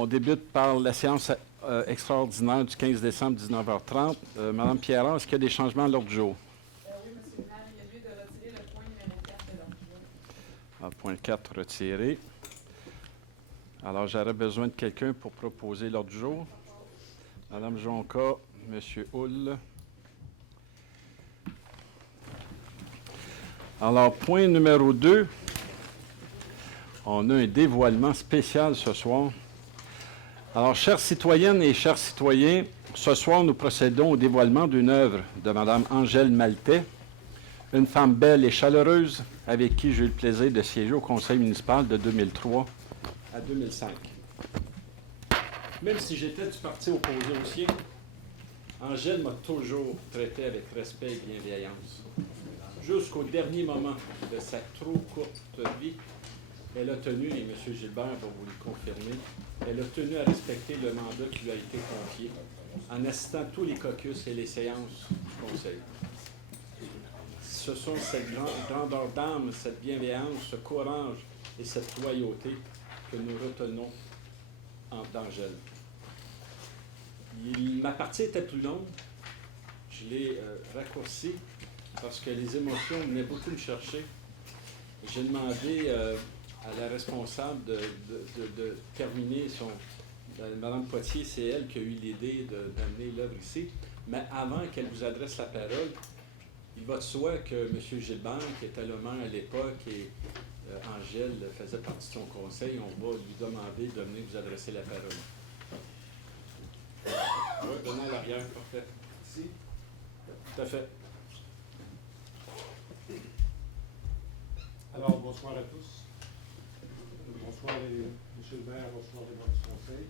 On débute par la séance extraordinaire du 15 décembre, 19h30. Madame Pierron, est-ce qu'il y a des changements à l'ordre du jour? Oui, M. le maire, il y a lieu de retirer le point numéro 4 de l'ordre du jour. Point 4 retiré. Alors, j'aurais besoin de quelqu'un pour proposer l'ordre du jour. Madame Jonca, Monsieur Hull. Alors, point numéro 2. On a un dévoilement spécial ce soir. Alors, chères citoyennes et chers citoyens, ce soir, nous procédons au dévoilement d'une œuvre de Mme Angèle Maltais, une femme belle et chaleureuse avec qui j'ai eu le plaisir de siéger au conseil municipal de 2003 à 2005. Même si j'étais du parti opposé au sien, Angèle m'a toujours traité avec respect et bienveillance. Jusqu'au dernier moment de sa trop courte vie, elle a tenu, et M. Gilbert va vous le confirmer, elle a tenu à respecter le mandat qui lui a été confié en assistant à tous les caucus et les séances du Conseil. Ce sont cette grandeur d'âme, cette bienveillance, ce courage et cette loyauté que nous retenons d'Angèle. Ma partie était plus longue. Je l'ai raccourcie parce que les émotions venaient beaucoup me chercher. J'ai demandé à la responsable de terminer son... Mme Poitier, c'est elle qui a eu l'idée d'amener l'œuvre ici. Mais avant qu'elle vous adresse la parole, il va de soi que M. Gilbert, qui était le maire à l'époque, et Angèle faisait partie de son conseil, on va lui demander de venir vous adresser la parole. Oui, venez à l'arrière, parfait. Ici? Tout à fait. Alors, bonsoir à tous. Bonsoir, M. le maire, bonsoir les membres du conseil.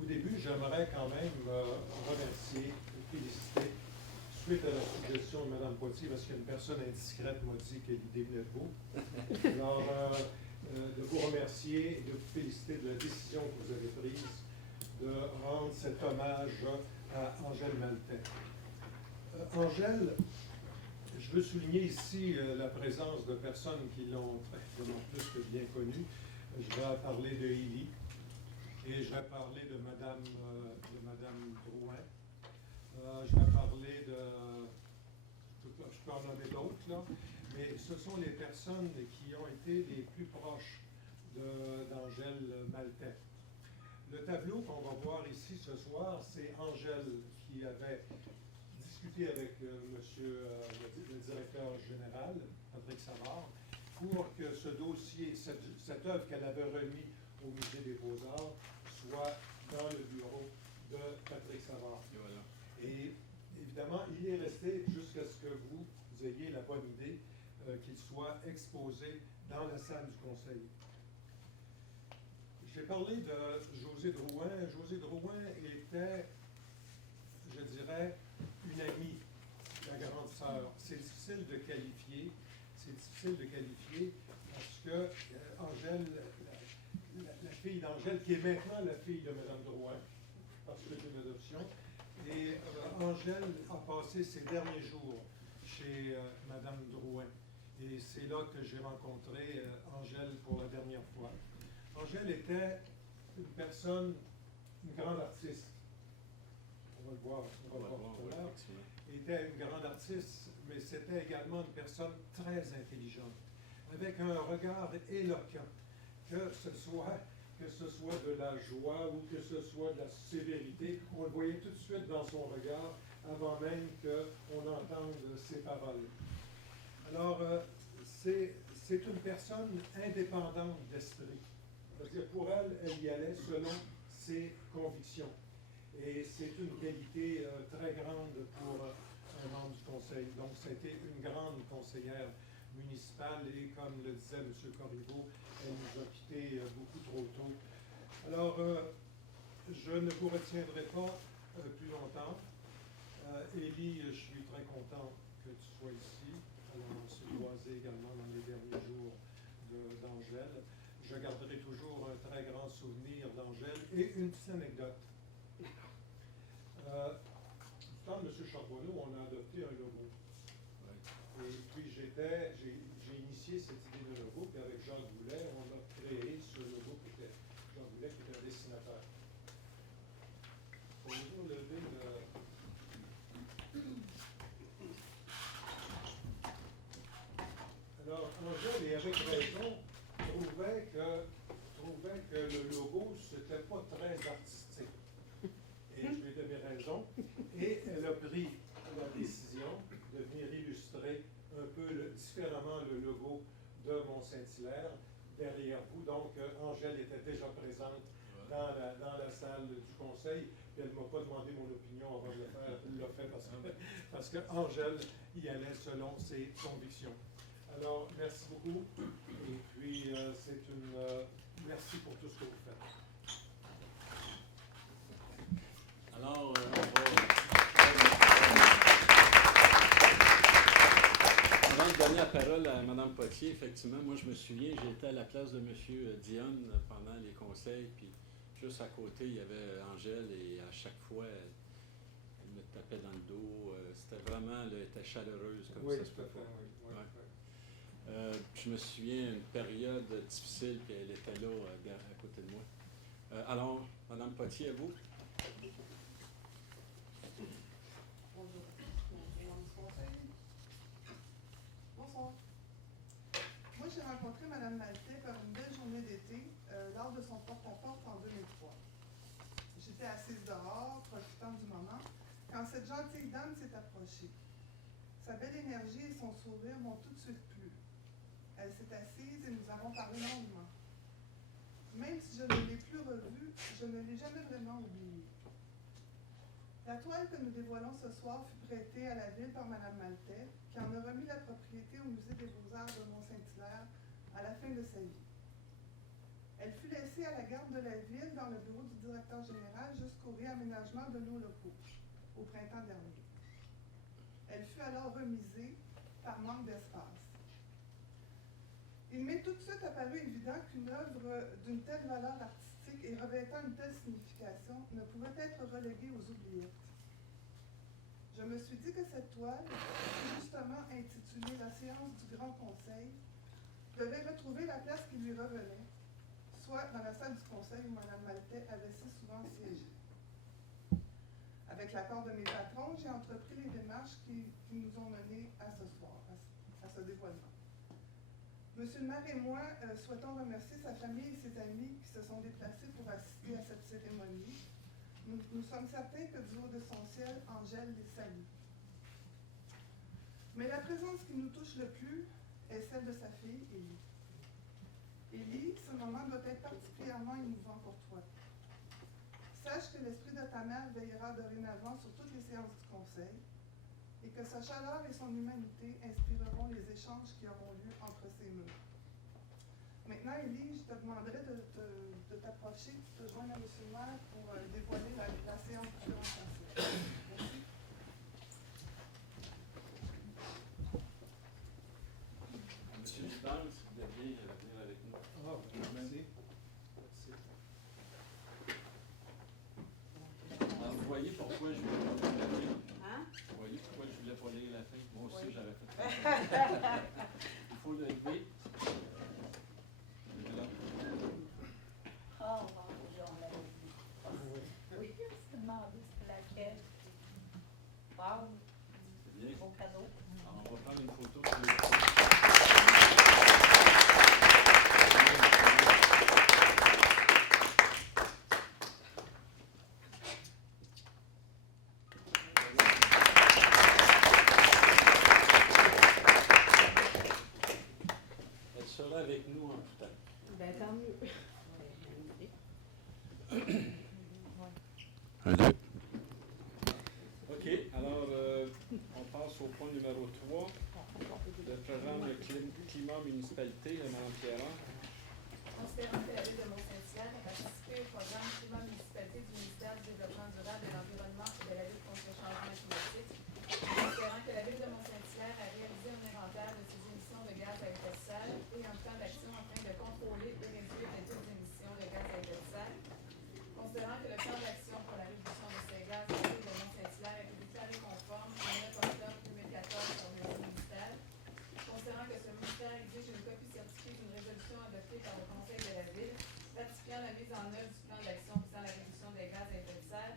Au début, j'aimerais quand même remercier et féliciter, suite à la suggestion de Mme Poitier, parce qu'une personne indiscrète m'a dit que l'idée venait de vous. Alors, de vous remercier et de vous féliciter de la décision que vous avez prise de rendre cet hommage à Angèle Maltais. Angèle, je veux souligner ici la présence de personnes qui l'ont vraiment plus que bien connue. Je vais parler de Élie et je vais parler de Madame Drouin. Je vais parler de... Je peux en nommer d'autres, là, mais ce sont les personnes qui ont été les plus proches d'Angèle Maltais. Le tableau qu'on va voir ici ce soir, c'est Angèle qui avait discuté avec le directeur général, Patrick Savard, pour que ce dossier, cette œuvre qu'elle avait remis au Musée des Beaux-Arts, soit dans le bureau de Patrick Savard. Et voilà. Et évidemment, il est resté jusqu'à ce que vous ayez la bonne idée qu'il soit exposé dans la salle du Conseil. J'ai parlé de José Drouin. José Drouin était, je dirais, une amie, la grande sœur. C'est difficile de qualifier parce que Angèle, la fille d'Angèle, qui est maintenant la fille de Mme Drouin, parce que c'est une adoption, et Angèle a passé ses derniers jours chez Mme Drouin. Et c'est là que j'ai rencontré Angèle pour la dernière fois. Angèle était une personne, une grande artiste. On va le voir tout à l'heure. Était une grande artiste, mais c'était également une personne très intelligente, avec un regard éloquent, que ce soit de la joie ou que ce soit de la sévérité. On le voyait tout de suite dans son regard, avant même qu'on entende ses paroles. Alors, c'est une personne indépendante d'esprit. C'est-à-dire, pour elle, elle y allait selon ses convictions. Et c'est une qualité très grande pour un membre du conseil. Donc, c'était une grande conseillère municipale et, comme le disait M. Corriveau, elle nous a quittés beaucoup trop tôt. Alors, je ne vous retiendrai pas plus longtemps. Élie, je suis très content que tu sois ici. Alors, on s'est croisés également dans les derniers jours d'Angèle. Je garderai toujours un très grand souvenir d'Angèle et une petite anecdote. Du temps de M. Charbonneau, on a adopté un logo. Ouais. Et puis j'ai initié cette idée de logo, puis avec Jacques Boulet, on a créé ce logo qui était déjà présente dans la salle du conseil. Puis elle ne m'a pas demandé mon opinion avant de le faire. Elle l'a fait parce que Angèle y allait selon ses convictions. Alors, merci beaucoup. Et puis, merci pour tout ce que vous faites. Alors, avant de donner la parole à Mme Potier, effectivement, moi je me souviens, j'étais à la place de M. Dionne pendant les conseils, puis juste à côté, il y avait Angèle, et à chaque fois, elle me tapait dans le dos. C'était vraiment, elle était chaleureuse comme ça se peut pas. Je me souviens d'une période difficile, puis elle était là à côté de moi. Alors, Mme Potier, à vous. Bonsoir. Moi, j'ai rencontré Mme Maltais par une belle journée d'été lors de son porte-à-porte en 2003. J'étais assise dehors, profitant du moment, quand cette gentille dame s'est approchée. Sa belle énergie et son sourire m'ont tout de suite plu. Elle s'est assise et nous avons parlé longuement. Même si je ne l'ai plus revue, je ne l'ai jamais vraiment oubliée. La toile que nous dévoilons ce soir fut prêtée à la ville par Mme Maltais, qui en a remis la propriété au Musée des Beaux-Arts de Mont-Saint-Hilaire à la fin de sa vie. Elle fut laissée à la garde de la ville dans le bureau du directeur général jusqu'au réaménagement de nos locaux, au printemps dernier. Elle fut alors remisée par manque d'espace. Il m'est tout de suite apparu évident qu'une œuvre d'une telle valeur artistique et revêtant une telle signification ne pouvait être reléguée aux oubliettes. Je me suis dit que cette toile, justement intitulée « La séance du Grand Conseil », devait retrouver la place qui lui revenait, soit dans la salle du Conseil où Mme Maltais avait si souvent siégé. Avec l'accord de mes patrons, j'ai entrepris les démarches qui nous ont menés à ce soir, à ce dévoilement. Monsieur le maire et moi souhaitons remercier sa famille et ses amis qui se sont déplacés pour assister à cette cérémonie. Nous sommes certains que du haut de son ciel, Angèle les salue. Mais la présence qui nous touche le plus est celle de sa fille, Élie. Élie, ce moment doit être particulièrement émouvant pour toi. Sache que l'esprit de ta mère veillera dorénavant sur toutes les séances du Conseil et que sa chaleur et son humanité inspireront les échanges qui auront lieu entre ces murs. Maintenant, Élie, je te demanderai de t'approcher, de te joindre à M. le maire pour dévoiler la séance du Grand Conseil. Merci. Monsieur Dupin, si vous deviez venir avec nous. Merci. Alors, vous voyez pourquoi je voulais pas lire la fin? Hein? Vous voyez pourquoi je voulais pas lire la fin? Moi aussi, oui. J'avais fait ça. Il faut le lever. Oh, on l'a vu. Oui, c'est demandé, c'est laquelle. Wow, C'est bien. beau cadeau. Alors, on va prendre une photo. Elle sera avec nous en tout temps. Ben, tant mieux. Un, deux. OK, alors on passe au point numéro 3, le programme de climat municipalité, Mme Pierron. Considérant que la ville de Mont-Saint-Hilaire a participé au programme climat municipalité du ministère du Développement durable de l'Environnement et de la lutte contre le changement climatique, considérant que la ville de Mont-Saint-Hilaire a réalisé un inventaire de ses émissions de gaz à effet de serre et un plan d'action afin de contrôler et réduire les taux d'émissions de gaz à effet de serre, considérant que le plan d'action pour la réduction de ces gaz à la ville de Mont-Saint-Hilaire a été déclaré conforme le 9 octobre 2014 par le ministère, considérant que ce ministère exige une copie certifiée d'une résolution adoptée par le Conseil de la ville, ratifiant la mise en œuvre du plan d'action visant la réduction des gaz à effet de serre.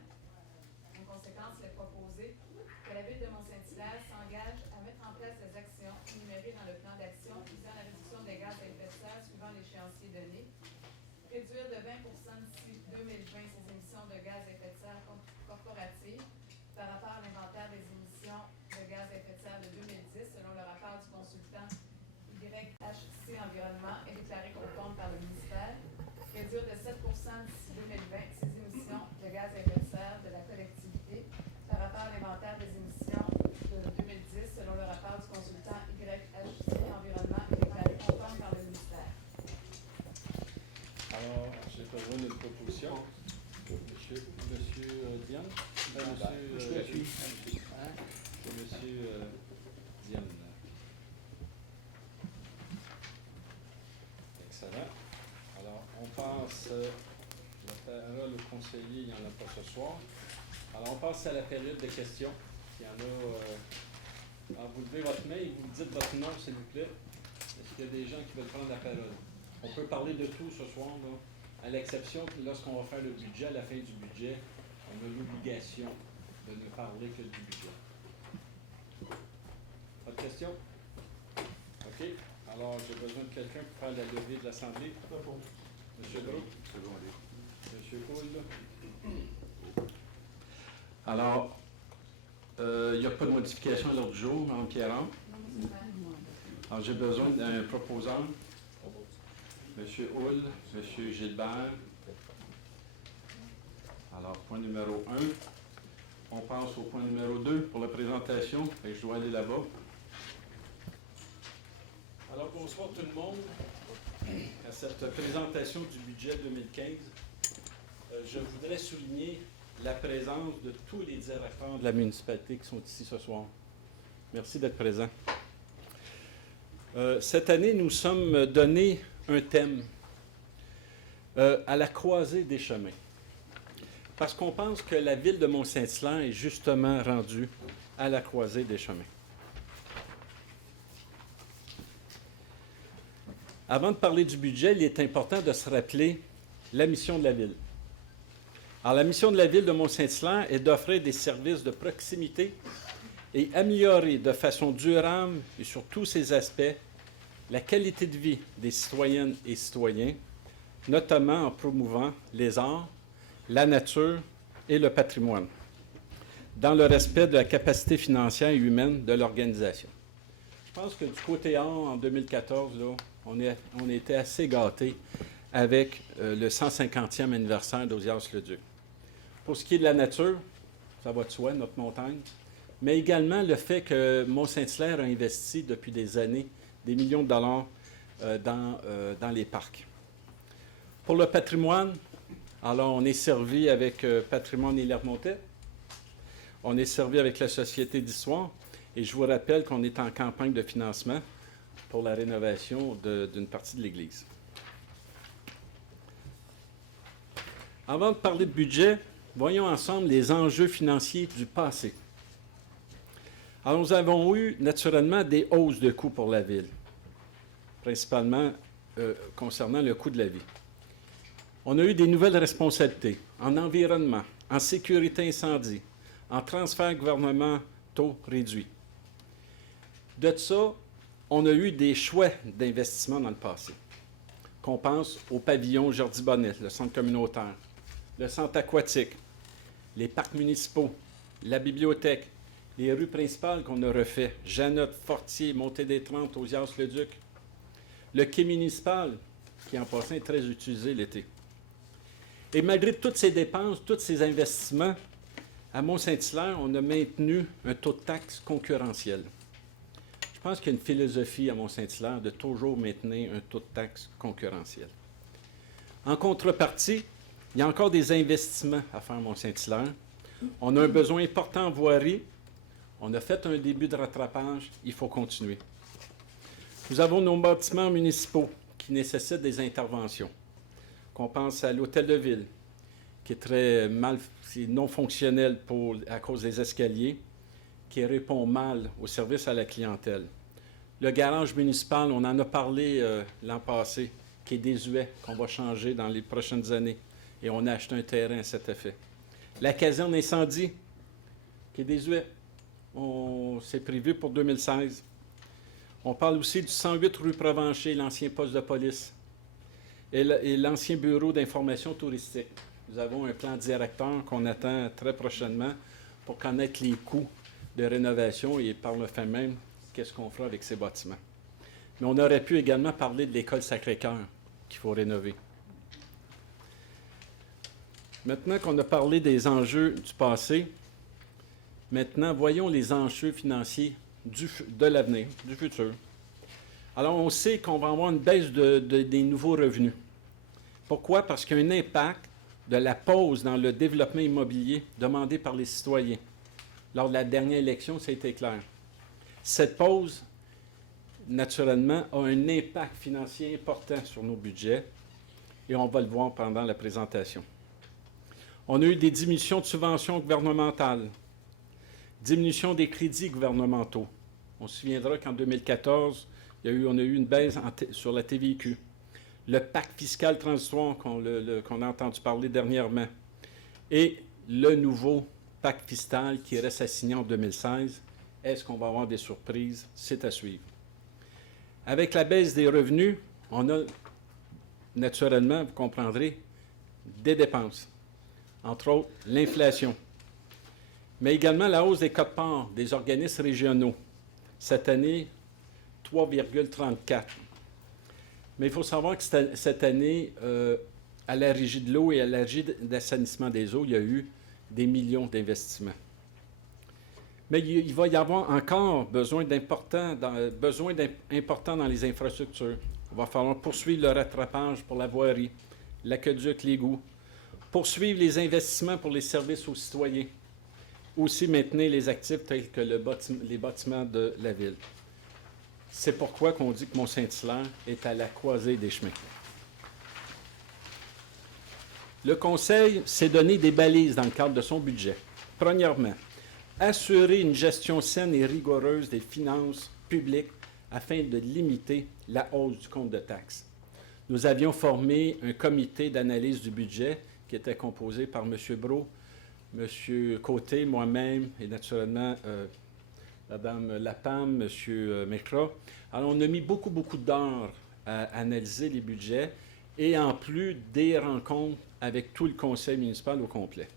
En conséquence, il est proposé que la ville de Mont-Saint-Hilaire s'engage à mettre en place des actions énumérées dans le plan d'action visant la réduction des gaz à effet de serre suivant l'échéancier donné, réduire de 20% d'ici 2020 ses émissions de gaz à effet de serre corporatives par rapport à l'inventaire des émissions de gaz à effet de serre de 2010 selon le rapport du consultant YHC Environnement est déclaré conforme par le ministère, réduire de 7% proposition. Monsieur Diane? Monsieur Diane. Excellent. Alors, on passe la parole au conseiller, il n'y en a pas ce soir. Alors, on passe à la période de questions. Il y en a. Vous levez votre main et vous me dites votre nom, s'il vous plaît. Est-ce qu'il y a des gens qui veulent prendre la parole? On peut parler de tout ce soir, là, à l'exception que lorsqu'on va faire le budget, à la fin du budget, on a l'obligation de ne parler que du budget. Pas de questions? OK. Alors, j'ai besoin de quelqu'un pour faire la levée de l'Assemblée. Monsieur Gros? Monsieur Poul? Alors, il n'y a pas de modification à l'ordre du jour, Mme Pierron. Alors, j'ai besoin d'un proposant. Monsieur Hull, Monsieur Gilbert. Alors, point numéro 1. On passe au point numéro 2 pour la présentation. Et je dois aller là-bas. Alors, bonsoir tout le monde. À cette présentation du budget 2015, je voudrais souligner la présence de tous les directeurs de la municipalité qui sont ici ce soir. Merci d'être présents. Cette année, nous sommes donnés un thème à la croisée des chemins. Parce qu'on pense que la ville de Mont-Saint-Hilaire est justement rendue à la croisée des chemins. Avant de parler du budget, il est important de se rappeler la mission de la ville. Alors, la mission de la ville de Mont-Saint-Hilaire est d'offrir des services de proximité et améliorer de façon durable et sur tous ses aspects la qualité de vie des citoyennes et citoyens, notamment en promouvant les arts, la nature et le patrimoine, dans le respect de la capacité financière et humaine de l'organisation. Je pense que du côté art, en 2014, là, on était assez gâtés avec le 150e anniversaire d'Audias-le-Duc. Pour ce qui est de la nature, ça va de soi, notre montagne, mais également le fait que Mont-Saint-Hilaire a investi depuis des années des millions de dollars dans les parcs. Pour le patrimoine, alors on est servi avec Patrimoine et Lermontais, on est servi avec la Société d'histoire, et je vous rappelle qu'on est en campagne de financement pour la rénovation d'une partie de l'Église. Avant de parler de budget, voyons ensemble les enjeux financiers du passé. Alors, nous avons eu naturellement des hausses de coûts pour la ville, principalement concernant le coût de la vie. On a eu des nouvelles responsabilités en environnement, en sécurité incendie, en transferts gouvernementaux réduits. De ça, on a eu des choix d'investissement dans le passé. Qu'on pense au pavillon Jordi-Bonnet, le centre communautaire, le centre aquatique, les parcs municipaux, la bibliothèque, les rues principales qu'on a refait, Janotte, Fortier, Montée-des-Trentes, Audias-le-Duc, le quai municipal, qui en passant est très utilisé l'été. Et malgré toutes ces dépenses, tous ces investissements, à Mont-Saint-Hilaire, on a maintenu un taux de taxe concurrentiel. Je pense qu'il y a une philosophie à Mont-Saint-Hilaire de toujours maintenir un taux de taxe concurrentiel. En contrepartie, il y a encore des investissements à faire à Mont-Saint-Hilaire. On a un besoin important en voirie. On a fait un début de rattrapage. Il faut continuer. Nous avons nos bâtiments municipaux qui nécessitent des interventions. Qu'on pense à l'hôtel de ville, qui est très mal, c'est non fonctionnel à cause des escaliers, qui répond mal au service à la clientèle. Le garage municipal, on en a parlé l'an passé, qui est désuet, qu'on va changer dans les prochaines années. Et on a acheté un terrain à cet effet. La caserne incendie, qui est désuet, c'est prévu pour 2016. On parle aussi du 108 rue Provencher, l'ancien poste de police, et l'ancien bureau d'information touristique. Nous avons un plan directeur qu'on attend très prochainement pour connaître les coûts de rénovation et par le fait même, qu'est-ce qu'on fera avec ces bâtiments. Mais on aurait pu également parler de l'école Sacré-Cœur qu'il faut rénover. Maintenant qu'on a parlé des enjeux du passé, maintenant, voyons les enjeux financiers de l'avenir, du futur. Alors, on sait qu'on va avoir une baisse des nouveaux revenus. Pourquoi? Parce qu'il y a un impact de la pause dans le développement immobilier demandé par les citoyens. Lors de la dernière élection, ça a été clair. Cette pause, naturellement, a un impact financier important sur nos budgets et on va le voir pendant la présentation. On a eu des diminutions de subventions gouvernementales, diminution des crédits gouvernementaux. On se souviendra qu'en 2014, on a eu une baisse sur la TVQ. Le pacte fiscal transitoire qu'on a entendu parler dernièrement et le nouveau pacte fiscal qui reste à signer en 2016. Est-ce qu'on va avoir des surprises? C'est à suivre. Avec la baisse des revenus, on a naturellement, vous comprendrez, des dépenses. Entre autres, l'inflation. Mais également la hausse des quotes-parts des organismes régionaux. Cette année, 3,34. Mais il faut savoir que cette année, à la Régie de l'eau et à la Régie d'assainissement des eaux, il y a eu des millions d'investissements. Mais il va y avoir encore besoin importants dans les infrastructures. Il va falloir poursuivre le rattrapage pour la voirie, l'aqueduc, l'égout, poursuivre les investissements pour les services aux citoyens, aussi maintenir les actifs tels que les bâtiments de la ville. C'est pourquoi on dit que Mont-Saint-Hilaire est à la croisée des chemins. Le Conseil s'est donné des balises dans le cadre de son budget. Premièrement, assurer une gestion saine et rigoureuse des finances publiques afin de limiter la hausse du compte de taxes. Nous avions formé un comité d'analyse du budget qui était composé par M. Brault, M. Côté, moi-même et naturellement Mme Lapam, M. Mekra. Alors, on a mis beaucoup d'heures à analyser les budgets et en plus des rencontres avec tout le conseil municipal au complet.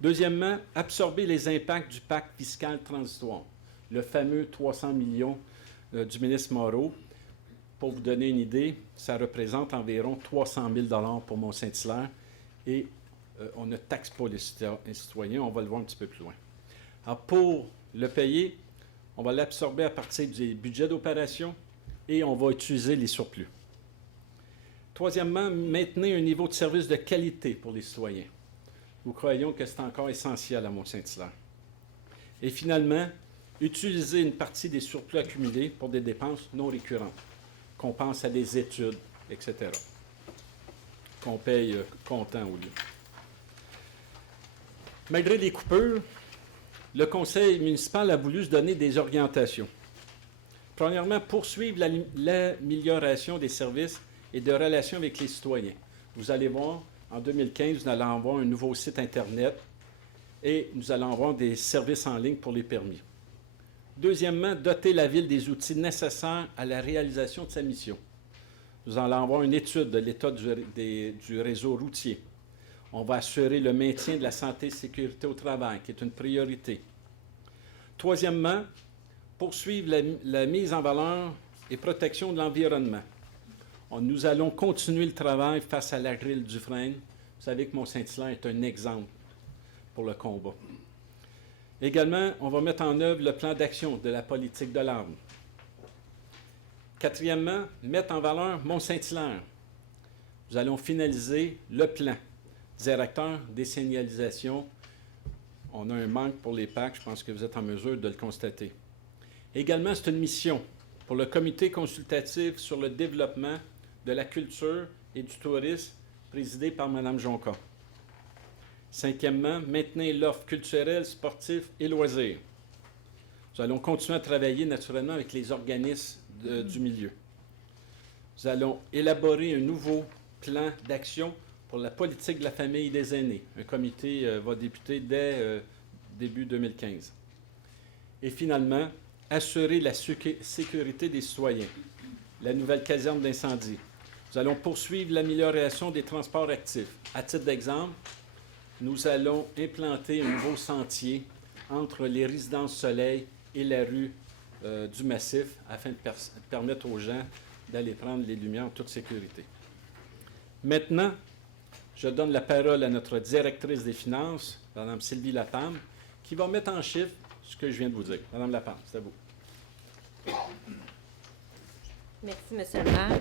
Deuxièmement, absorber les impacts du pacte fiscal transitoire, le fameux 300 millions du ministre Moreau. Pour vous donner une idée, ça représente environ 300 000 $ pour Mont-Saint-Hilaire et on ne taxe pas les citoyens, on va le voir un petit peu plus loin. Alors, pour le payer, on va l'absorber à partir du budget d'opération et on va utiliser les surplus. Troisièmement, maintenir un niveau de service de qualité pour les citoyens. Nous croyons que c'est encore essentiel à Mont-Saint-Hilaire. Et finalement, utiliser une partie des surplus accumulés pour des dépenses non récurrentes, qu'on pense à des études, etc., qu'on paye comptant au lieu. Malgré les coupures, le conseil municipal a voulu se donner des orientations. Premièrement, poursuivre l'amélioration des services et de relations avec les citoyens. Vous allez voir, en 2015, nous allons avoir un nouveau site Internet et nous allons avoir des services en ligne pour les permis. Deuxièmement, doter la Ville des outils nécessaires à la réalisation de sa mission. Nous allons avoir une étude de l'état du réseau routier. On va assurer le maintien de la santé et sécurité au travail, qui est une priorité. Troisièmement, poursuivre la mise en valeur et protection de l'environnement. Nous allons continuer le travail face à la grille Dufresne. Vous savez que Mont-Saint-Hilaire est un exemple pour le combat. Également, on va mettre en œuvre le plan d'action de la politique de l'arbre. Quatrièmement, mettre en valeur Mont-Saint-Hilaire. Nous allons finaliser le plan directeur des signalisations. On a un manque pour les PAC, je pense que vous êtes en mesure de le constater. Également, c'est une mission pour le comité consultatif sur le développement de la culture et du tourisme, présidé par Mme Jonca. Cinquièmement, maintenir l'offre culturelle, sportive et loisirs. Nous allons continuer à travailler naturellement avec les organismes du milieu. Nous allons élaborer un nouveau plan d'action pour la politique de la famille et des aînés. Un comité va débuter dès début 2015. Et finalement, assurer la sécurité des citoyens. La nouvelle caserne d'incendie. Nous allons poursuivre l'amélioration des transports actifs. À titre d'exemple, nous allons implanter un nouveau sentier entre les résidences Soleil et la rue du Massif afin de permettre aux gens d'aller prendre les lumières en toute sécurité. Maintenant, je donne la parole à notre directrice des finances, Mme Sylvie Lapam, qui va mettre en chiffres ce que je viens de vous dire. Mme Lapam, c'est à vous. Merci, M. le maire.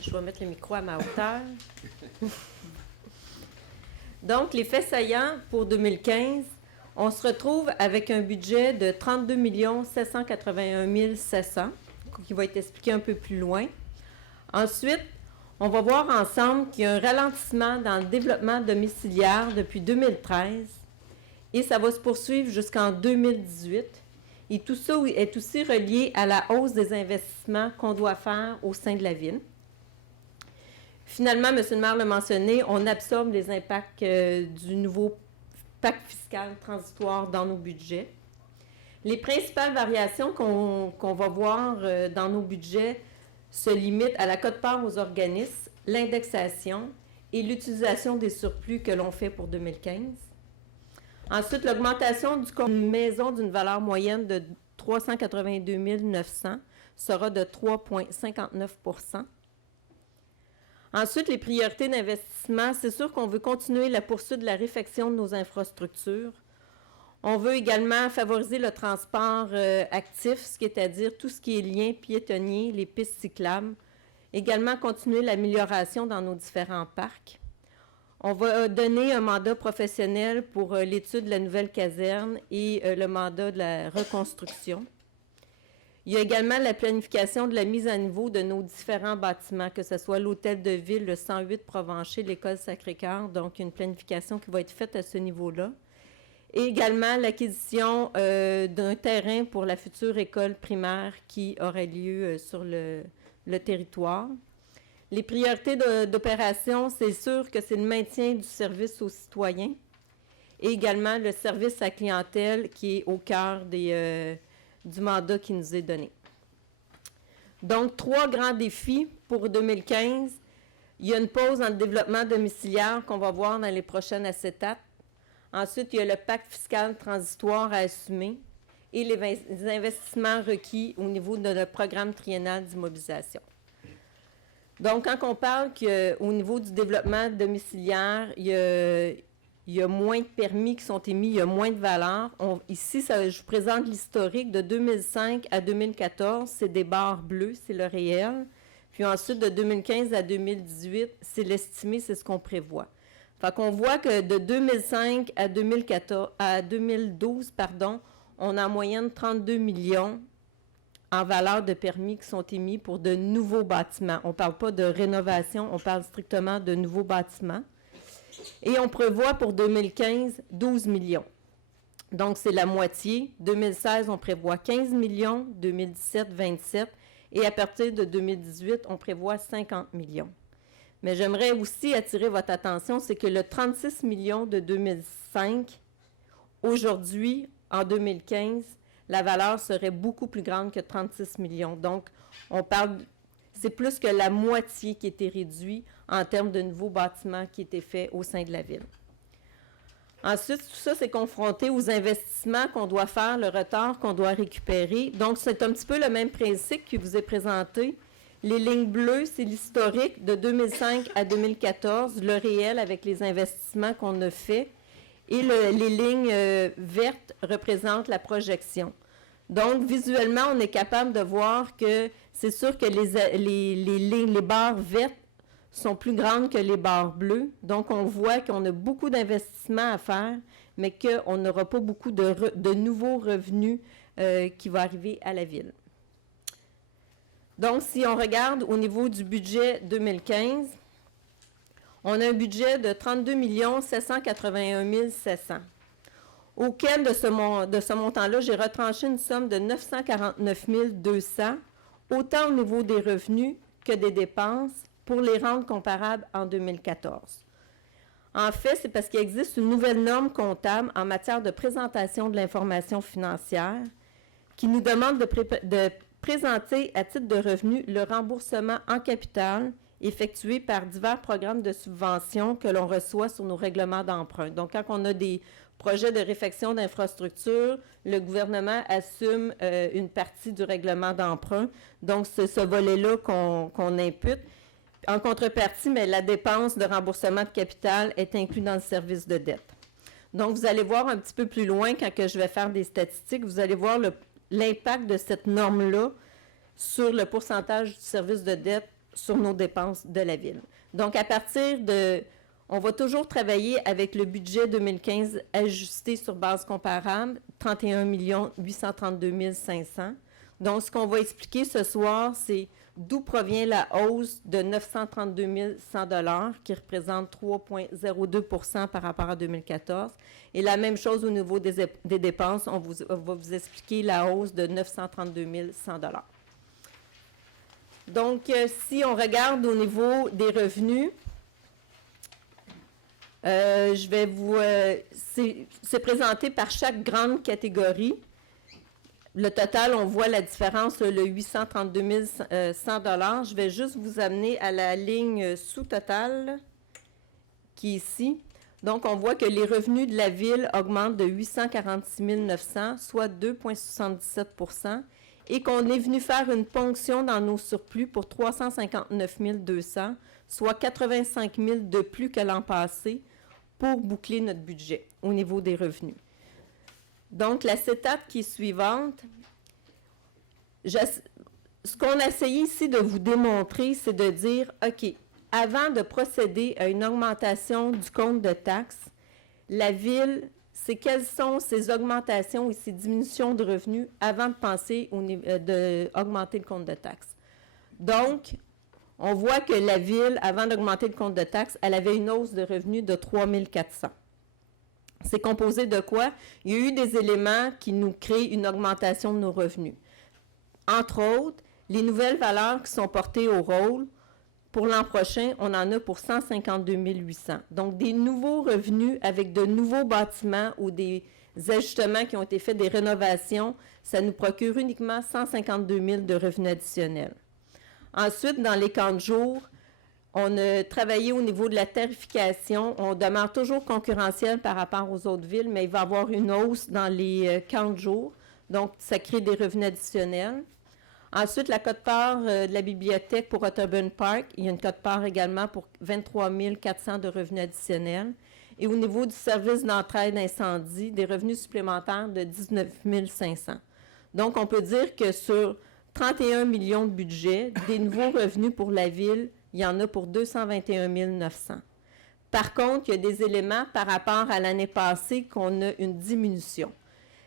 Je vais mettre le micro à ma hauteur. Donc, les faits saillants pour 2015, on se retrouve avec un budget de 32 781 700, qui va être expliqué un peu plus loin. Ensuite, on va voir ensemble qu'il y a un ralentissement dans le développement domiciliaire depuis 2013 et ça va se poursuivre jusqu'en 2018. Et tout ça est aussi relié à la hausse des investissements qu'on doit faire au sein de la ville. Finalement, M. le maire l'a mentionné, on absorbe les impacts du nouveau pacte fiscal transitoire dans nos budgets. Les principales variations qu'on va voir dans nos budgets se limitent à la quote-part aux organismes, l'indexation et l'utilisation des surplus que l'on fait pour 2015. Ensuite, l'augmentation du compte maison d'une valeur moyenne de 382 900 sera de 3,59 %. Ensuite, les priorités d'investissement, c'est sûr qu'on veut continuer la poursuite de la réfection de nos infrastructures. On veut également favoriser le transport actif, c'est-à-dire tout ce qui est lien piétonnier, les pistes cyclables. Également, continuer l'amélioration dans nos différents parcs. On va donner un mandat professionnel pour l'étude de la nouvelle caserne et le mandat de la reconstruction. Il y a également la planification de la mise à niveau de nos différents bâtiments, que ce soit l'hôtel de ville, le 108 Provencher, l'école Sacré-Cœur, donc une planification qui va être faite à ce niveau-là. Et également l'acquisition d'un terrain pour la future école primaire qui aurait lieu sur le territoire. Les priorités d'opération, c'est sûr que c'est le maintien du service aux citoyens et également le service à clientèle qui est au cœur du mandat qui nous est donné. Donc, 3 grands défis pour 2015. Il y a une pause dans le développement domiciliaire qu'on va voir dans les prochaines acétates. Ensuite, il y a le pacte fiscal transitoire à assumer et les investissements requis au niveau de notre programme triennal d'immobilisation. Donc, quand on parle qu'au niveau du développement domiciliaire, il y a moins de permis qui sont émis, il y a moins de valeur. Ici, je vous présente l'historique de 2005 à 2014, c'est des barres bleues, c'est le réel. Puis ensuite, de 2015 à 2018, c'est l'estimé, c'est ce qu'on prévoit. Fait qu'on voit que de 2005 à 2012, on a en moyenne 32 millions en valeur de permis qui sont émis pour de nouveaux bâtiments. On ne parle pas de rénovation, on parle strictement de nouveaux bâtiments. Et on prévoit pour 2015 12 millions. Donc, c'est la moitié. 2016, on prévoit 15 millions, 2017, 27, et à partir de 2018, on prévoit 50 millions. Mais j'aimerais aussi attirer votre attention, c'est que le 36 millions de 2005, aujourd'hui, en 2015, la valeur serait beaucoup plus grande que 36 millions. Donc, c'est plus que la moitié qui était réduit en termes de nouveaux bâtiments qui étaient faits au sein de la ville. Ensuite, tout ça, c'est confronté aux investissements qu'on doit faire, le retard qu'on doit récupérer. Donc, c'est un petit peu le même principe qui vous est présenté. Les lignes bleues, c'est l'historique de 2005 à 2014, le réel avec les investissements qu'on a faits. Et les lignes vertes représentent la projection. Donc, visuellement, on est capable de voir que c'est sûr que les barres vertes sont plus grandes que les barres bleues. Donc, on voit qu'on a beaucoup d'investissements à faire, mais qu'on n'aura pas beaucoup de nouveaux revenus qui vont arriver à la ville. Donc, si on regarde au niveau du budget 2015, on a un budget de 32 781 700, auquel de ce montant-là, j'ai retranché une somme de 949 200, autant au niveau des revenus que des dépenses, pour les rendre comparables en 2014. En fait, c'est parce qu'il existe une nouvelle norme comptable en matière de présentation de l'information financière qui nous demande de présenter à titre de revenu le remboursement en capital effectué par divers programmes de subvention que l'on reçoit sur nos règlements d'emprunt. Donc, quand on a des projets de réfection d'infrastructures, le gouvernement assume une partie du règlement d'emprunt. Donc, c'est ce volet-là qu'on impute. En contrepartie, mais la dépense de remboursement de capital est inclue dans le service de dette. Donc, vous allez voir un petit peu plus loin, quand je vais faire des statistiques, vous allez voir l'impact de cette norme-là sur le pourcentage du service de dette sur nos dépenses de la ville. Donc, à partir de... On va toujours travailler avec le budget 2015 ajusté sur base comparable, 31 832 500. Donc, ce qu'on va expliquer ce soir, c'est d'où provient la hausse de 932 100 $ qui représente 3,02 % par rapport à 2014. Et la même chose au niveau des dépenses, on va vous expliquer la hausse de 932 100 $. Donc, si on regarde au niveau des revenus, je vais vous... c'est présenté par chaque grande catégorie. Le total, on voit la différence, le 832 100 $. Je vais juste vous amener à la ligne sous-totale qui est ici. Donc, on voit que les revenus de la Ville augmentent de 846 900, soit 2,77 %, et qu'on est venu faire une ponction dans nos surplus pour 359 200, soit 85 000 de plus que l'an passé, pour boucler notre budget au niveau des revenus. Donc, la CETAP qui est suivante, ce qu'on a essayé ici de vous démontrer, c'est de dire, OK, avant de procéder à une augmentation du compte de taxes, la Ville, c'est quelles sont ces augmentations et ces diminutions de revenus avant de penser d'augmenter le compte de taxes. Donc, on voit que la Ville, avant d'augmenter le compte de taxes, elle avait une hausse de revenus de 3 400. C'est composé de quoi? Il y a eu des éléments qui nous créent une augmentation de nos revenus. Entre autres, les nouvelles valeurs qui sont portées au rôle, pour l'an prochain, on en a pour 152 800. Donc, des nouveaux revenus avec de nouveaux bâtiments ou des ajustements qui ont été faits, des rénovations, ça nous procure uniquement 152 000 de revenus additionnels. Ensuite, dans les camps de jour, on a travaillé au niveau de la tarification. On demeure toujours concurrentiel par rapport aux autres villes, mais il va y avoir une hausse dans les camps de jour. Donc, ça crée des revenus additionnels. Ensuite, la quote-part de la bibliothèque pour Otterburn Park, il y a une quote-part également pour 23 400 de revenus additionnels. Et au niveau du service d'entraide incendie, des revenus supplémentaires de 19 500. Donc, on peut dire que sur 31 millions de budget, des nouveaux revenus pour la ville, il y en a pour 221 900. Par contre, il y a des éléments par rapport à l'année passée qu'on a une diminution.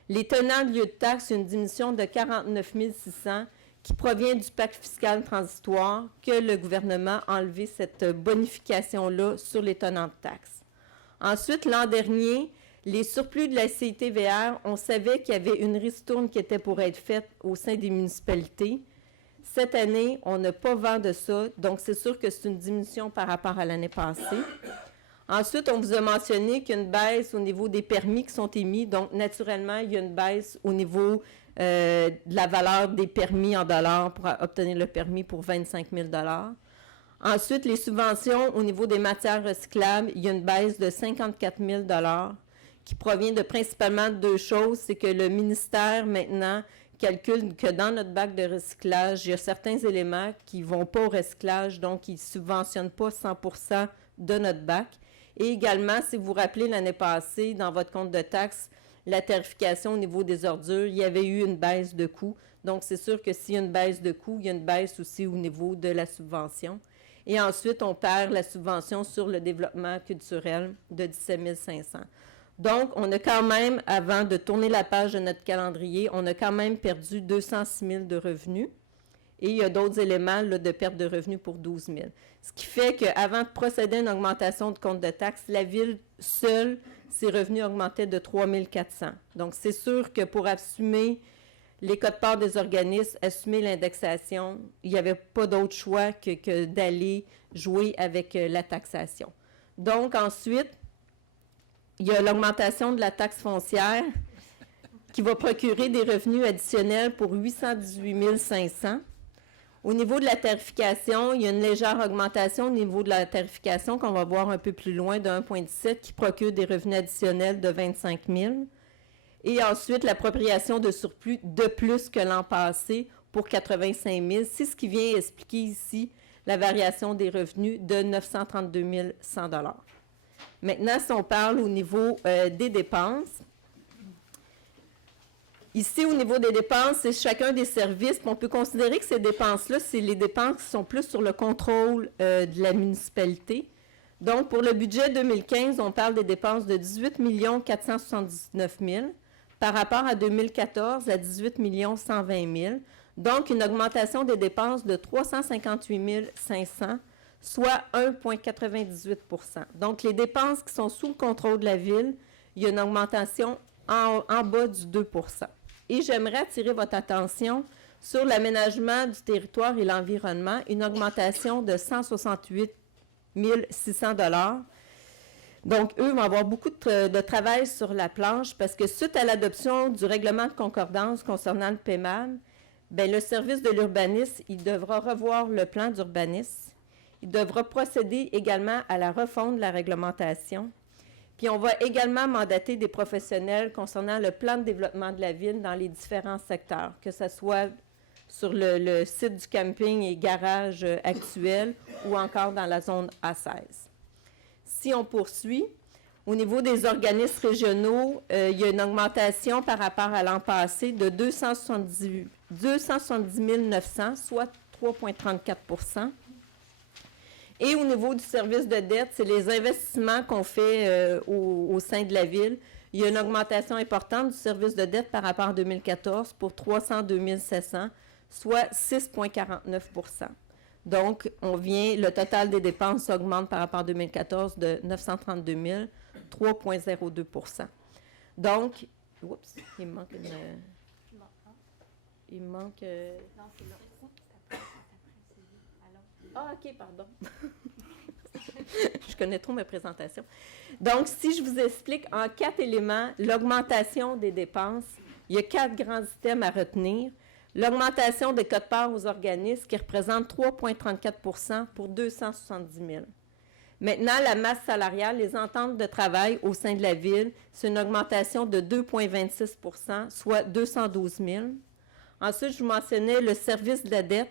Les tenants de lieux de taxes, une diminution de 49 600 qui provient du pacte fiscal transitoire que le gouvernement a enlevé cette bonification-là sur les tenants de taxes. Ensuite, l'an dernier, les surplus de la CITVR, on savait qu'il y avait une ristourne qui était pour être faite au sein des municipalités. Cette année, on n'a pas vent de ça, donc c'est sûr que c'est une diminution par rapport à l'année passée. Ensuite, on vous a mentionné qu'il y a une baisse au niveau des permis qui sont émis, donc naturellement, il y a une baisse au niveau de la valeur des permis en dollars pour obtenir le permis pour 25 000 $. Ensuite, les subventions au niveau des matières recyclables, il y a une baisse de 54 000 $ qui provient de principalement deux choses. C'est que le ministère, maintenant, calcule que dans notre bac de recyclage, il y a certains éléments qui ne vont pas au recyclage, donc ils ne subventionnent pas 100% de notre bac. Et également, si vous vous rappelez, l'année passée, dans votre compte de taxes, la tarification au niveau des ordures, il y avait eu une baisse de coûts. Donc, c'est sûr que s'il y a une baisse de coûts, il y a une baisse aussi au niveau de la subvention. Et ensuite, on perd la subvention sur le développement culturel de 17 500. Donc, on a quand même, avant de tourner la page de notre calendrier, on a quand même perdu 206 000 de revenus. Et il y a d'autres éléments là, de perte de revenus pour 12 000. Ce qui fait qu'avant de procéder à une augmentation de compte de taxes, la Ville seule, ses revenus augmentaient de 3 400. Donc, c'est sûr que pour assumer les quotes-parts des organismes, assumer l'indexation, il n'y avait pas d'autre choix que d'aller jouer avec la taxation. Donc, ensuite, il y a l'augmentation de la taxe foncière qui va procurer des revenus additionnels pour 818 500. Au niveau de la tarification, il y a une légère augmentation au niveau de la tarification qu'on va voir un peu plus loin de 1,17 qui procure des revenus additionnels de 25 000. Et ensuite, l'appropriation de surplus de plus que l'an passé pour 85 000. C'est ce qui vient expliquer ici la variation des revenus de 932 100 $. Maintenant, si on parle au niveau des dépenses, ici, au niveau des dépenses, c'est chacun des services. Puis on peut considérer que ces dépenses-là, c'est les dépenses qui sont plus sur le contrôle de la municipalité. Donc, pour le budget 2015, on parle des dépenses de 18 479 000 par rapport à 2014 à 18 120 000. Donc, une augmentation des dépenses de 358 500, soit 1,98 %. Donc, les dépenses qui sont sous le contrôle de la Ville, il y a une augmentation en bas du 2 %. Et j'aimerais attirer votre attention sur l'aménagement du territoire et l'environnement, une augmentation de 168 600 $. Donc, eux vont avoir beaucoup de travail sur la planche parce que suite à l'adoption du règlement de concordance concernant le PEMAM, bien, le service de l'urbanisme, il devra revoir le plan d'urbanisme. Il devra procéder également à la refonte de la réglementation. Puis, on va également mandater des professionnels concernant le plan de développement de la ville dans les différents secteurs, que ce soit sur le site du camping et garage actuel ou encore dans la zone A16. Si on poursuit, au niveau des organismes régionaux, il y a une augmentation par rapport à l'an passé de 270 900, soit 3,34 %. Et au niveau du service de dette, c'est les investissements qu'on fait au sein de la Ville. Il y a une augmentation importante du service de dette par rapport à 2014 pour 302 700, soit 6,49 %. Donc, le total des dépenses augmente par rapport à 2014 de 932 000, 3,02 %. Donc, oups, il me manque une... Il me manque... Non, c'est là. Ah, OK, pardon. Je connais trop mes présentations. Donc, si je vous explique en 4 éléments l'augmentation des dépenses, il y a 4 grands items à retenir. L'augmentation des quotes-parts aux organismes qui représente 3,34 % pour 270 000. Maintenant, la masse salariale, les ententes de travail au sein de la Ville, c'est une augmentation de 2,26 %, soit 212 000. Ensuite, je vous mentionnais le service de la dette,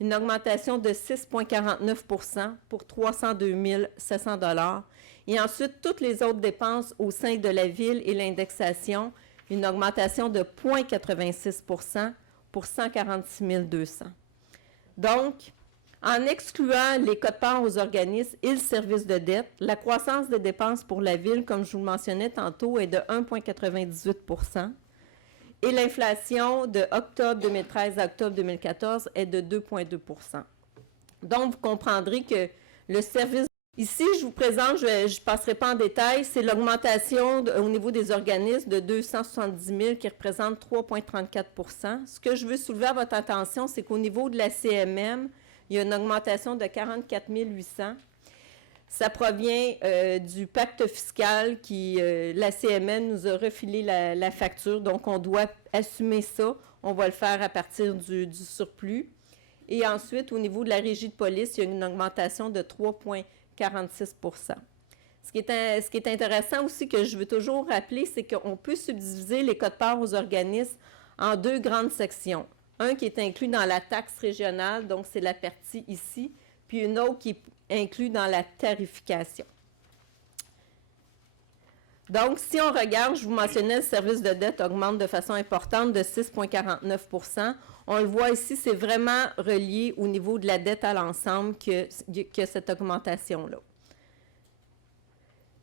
une augmentation de 6,49 % pour 302 700 $. Et ensuite, toutes les autres dépenses au sein de la Ville et l'indexation, une augmentation de 0,86 % pour 146 200. Donc, en excluant les quotes-parts aux organismes et le service de dette, la croissance des dépenses pour la Ville, comme je vous le mentionnais tantôt, est de 1,98 % et l'inflation de octobre 2013 à octobre 2014 est de 2,2 %. Donc, vous comprendrez que le service... Ici, je vous présente, je ne passerai pas en détail, c'est l'augmentation au niveau des organismes de 270 000 qui représente 3,34 %. Ce que je veux soulever à votre attention, c'est qu'au niveau de la CMM, il y a une augmentation de 44 800. Ça provient du pacte fiscal qui, la CMM nous a refilé la facture, donc on doit assumer ça. On va le faire à partir du surplus. Et ensuite, au niveau de la régie de police, il y a une augmentation de 3,46 %. Ce qui est intéressant aussi, que je veux toujours rappeler, c'est qu'on peut subdiviser les quotes-parts aux organismes en 2 grandes sections. Un qui est inclus dans la taxe régionale, donc c'est la partie ici, puis une autre qui est inclus dans la tarification. Donc, si on regarde, je vous mentionnais, le service de dette augmente de façon importante de 6,49 %. On le voit ici, c'est vraiment relié au niveau de la dette à l'ensemble que cette augmentation-là.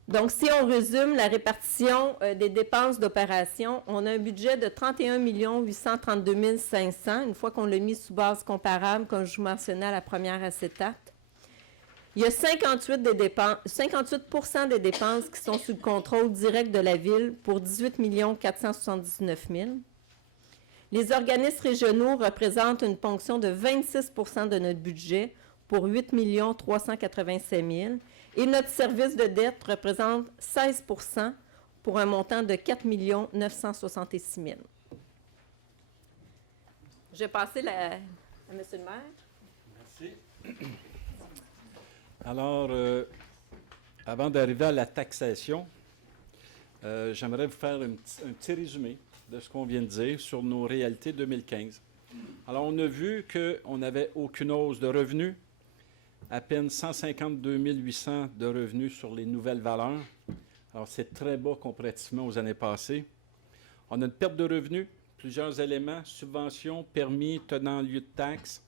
Donc, si on résume la répartition des dépenses d'opération, on a un budget de 31 832 500, une fois qu'on l'a mis sous base comparable, comme je vous mentionnais à la première acétate. Il y a 58 des dépenses qui sont sous le contrôle direct de la Ville pour 18 479 000. Les organismes régionaux représentent une ponction de 26 % de notre budget pour 8 387 000. Et notre service de dette représente 16 % pour un montant de 4 966 000. Je vais passer à M. le maire. Merci. Alors, avant d'arriver à la taxation, j'aimerais vous faire un petit résumé de ce qu'on vient de dire sur nos réalités 2015. Alors, on a vu qu'on n'avait aucune hausse de revenus, à peine 152 800 de revenus sur les nouvelles valeurs. Alors, c'est très bas comparativement aux années passées. On a une perte de revenus, plusieurs éléments, subventions, permis, tenant lieu de taxes.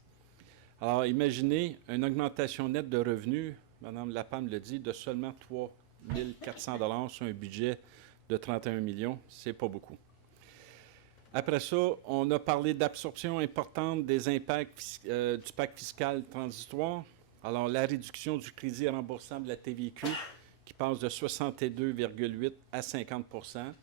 Alors, imaginez une augmentation nette de revenus Mme Lapalme le dit, de seulement 3 400 sur un budget de 31 millions. C'est pas beaucoup. Après ça, on a parlé d'absorption importante des impacts du pacte fiscal transitoire. Alors, la réduction du crédit remboursable de la TVQ qui passe de 62,8 à 50 %,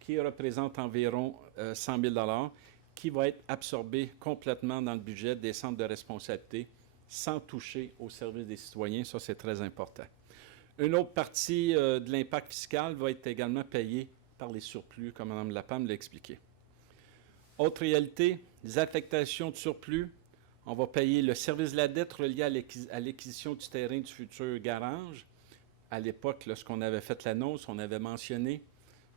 qui représente environ 100 000 $, qui va être absorbé complètement dans le budget des centres de responsabilité sans toucher au service des citoyens. Ça, c'est très important. Une autre partie de l'impact fiscal va être également payée par les surplus, comme Mme Lapalme l'a expliqué. Autre réalité, les affectations de surplus. On va payer le service de la dette relié à l'acquisition du terrain du futur garage. À l'époque, lorsqu'on avait fait l'annonce, on avait mentionné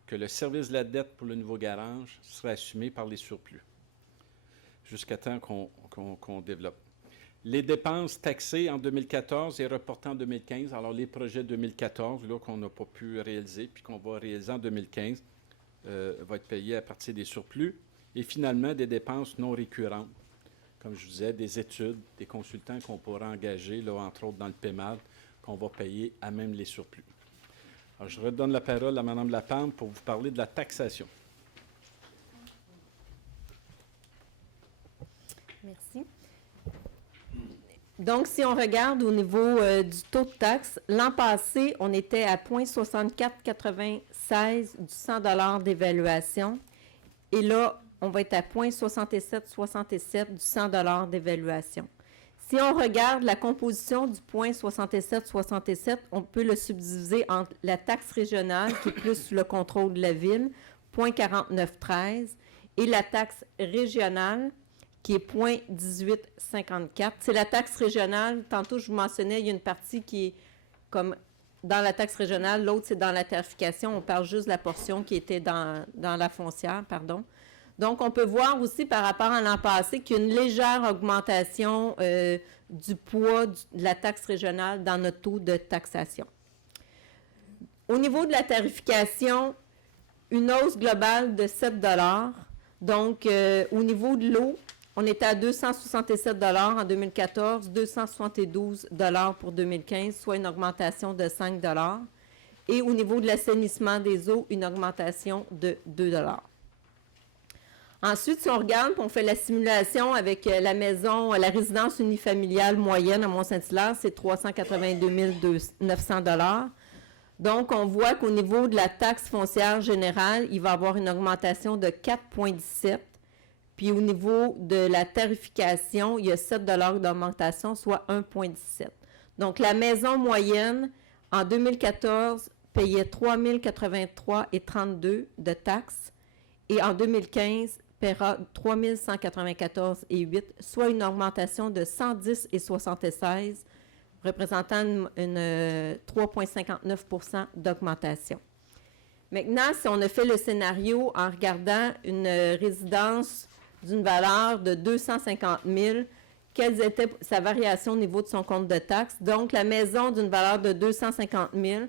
que le service de la dette pour le nouveau garage serait assumé par les surplus, jusqu'à temps qu'on développe. Les dépenses taxées en 2014 et reportées en 2015. Alors, les projets 2014, là, qu'on n'a pas pu réaliser, puis qu'on va réaliser en 2015, va être payé à partir des surplus. Et finalement, des dépenses non récurrentes. Comme je vous disais, des études, des consultants qu'on pourra engager, là, entre autres dans le PEMAD, qu'on va payer à même les surplus. Alors, je redonne la parole à Mme Lapalme pour vous parler de la taxation. Merci. Donc, si on regarde au niveau du taux de taxe, l'an passé, on était à 0,6496 du 100 $ d'évaluation. Et là, on va être à 0,6767 du 100 $ d'évaluation. Si on regarde la composition du 0,6767, on peut le subdiviser entre la taxe régionale, qui est plus sous le contrôle de la ville, 0,4913, et la taxe régionale, qui est 0,1854. C'est la taxe régionale. Tantôt, je vous mentionnais, il y a une partie qui est comme dans la taxe régionale, l'autre, c'est dans la tarification. On parle juste de la portion qui était dans la foncière, pardon. Donc, on peut voir aussi par rapport à l'an passé qu'il y a une légère augmentation du poids de la taxe régionale dans notre taux de taxation. Au niveau de la tarification, une hausse globale de 7 $. Donc, au niveau de l'eau, on était à 267 $ en 2014, 272 $ pour 2015, soit une augmentation de 5 $. Et au niveau de l'assainissement des eaux, une augmentation de 2 $. Ensuite, si on regarde, on fait la simulation avec la maison, la résidence unifamiliale moyenne à Mont-Saint-Hilaire, c'est 382 900 $. Donc, on voit qu'au niveau de la taxe foncière générale, il va y avoir une augmentation de 4,17 $. Puis au niveau de la tarification, il y a 7 $ d'augmentation, soit 1,17 $. Donc, la maison moyenne, en 2014, payait 3 083,32 $ de taxes et en 2015, paiera 3 194,8 $, soit une augmentation de 110,76 $, représentant une 3,59 % d'augmentation. Maintenant, si on a fait le scénario en regardant une résidence d'une valeur de 250 000, quelle était sa variation au niveau de son compte de taxes? Donc, la maison d'une valeur de 250 000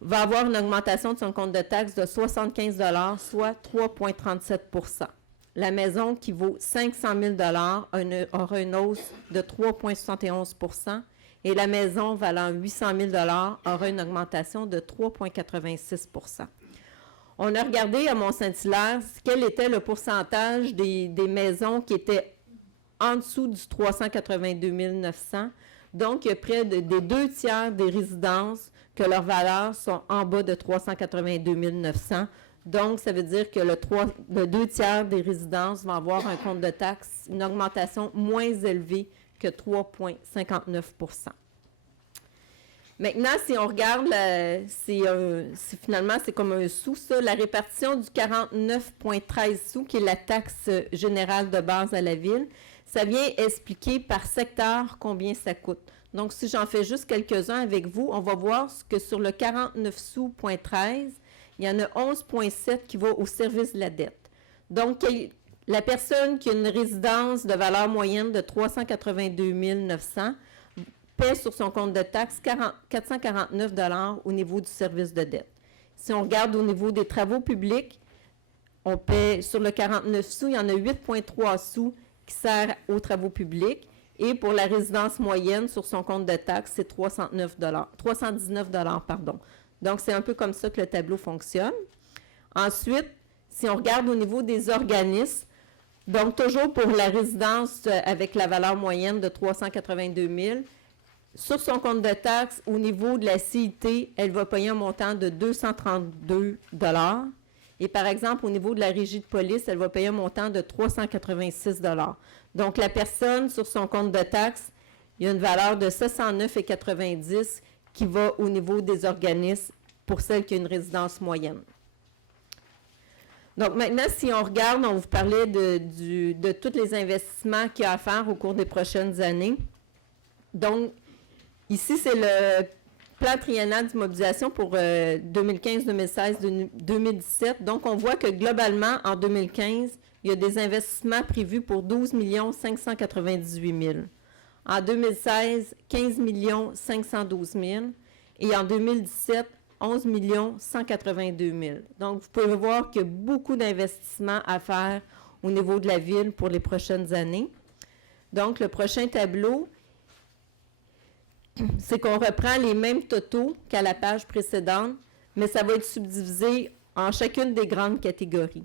va avoir une augmentation de son compte de taxes de 75 $, soit 3,37 % La maison qui vaut 500 000 $ aura une hausse de 3,71 % et la maison valant 800 000 $ aura une augmentation de 3,86 %. On a regardé à Mont-Saint-Hilaire quel était le pourcentage des maisons qui étaient en dessous du 382 900. Donc, il y a près des 2/3 des résidences que leurs valeurs sont en bas de 382 900. Donc, ça veut dire que le 2/3 des résidences vont avoir un compte de taxe, une augmentation moins élevée que 3,59 %. Maintenant, si on regarde, finalement, c'est comme un sou, ça, la répartition du 49,13 sous, qui est la taxe générale de base à la ville, ça vient expliquer par secteur combien ça coûte. Donc, si j'en fais juste quelques-uns avec vous, on va voir que sur le 49 sous,13, il y en a 11,7 qui va au service de la dette. Donc, la personne qui a une résidence de valeur moyenne de 382 900 paie sur son compte de taxes 449 $ au niveau du service de dette. Si on regarde au niveau des travaux publics, on paie sur le 49 sous, il y en a 8,3 sous qui sert aux travaux publics. Et pour la résidence moyenne sur son compte de taxes, c'est 319 pardon. Donc, c'est un peu comme ça que le tableau fonctionne. Ensuite, si on regarde au niveau des organismes, donc toujours pour la résidence avec la valeur moyenne de 382 000, sur son compte de taxes, au niveau de la CIT, elle va payer un montant de 232 $. Et par exemple, au niveau de la régie de police, elle va payer un montant de 386 $. Donc, la personne, sur son compte de taxes, il y a une valeur de 709,90 $ qui va au niveau des organismes pour celle qui a une résidence moyenne. Donc, maintenant, si on regarde, on vous parlait de tous les investissements qu'il y a à faire au cours des prochaines années. Donc, ici, c'est le plan triennal d'immobilisation pour 2015, 2016, 2017. Donc, on voit que globalement, en 2015, il y a des investissements prévus pour 12 598 000. En 2016, 15 512 000. Et en 2017, 11 182 000. Donc, vous pouvez voir qu'il y a beaucoup d'investissements à faire au niveau de la ville pour les prochaines années. Donc, le prochain tableau, c'est qu'on reprend les mêmes totaux qu'à la page précédente, mais ça va être subdivisé en chacune des grandes catégories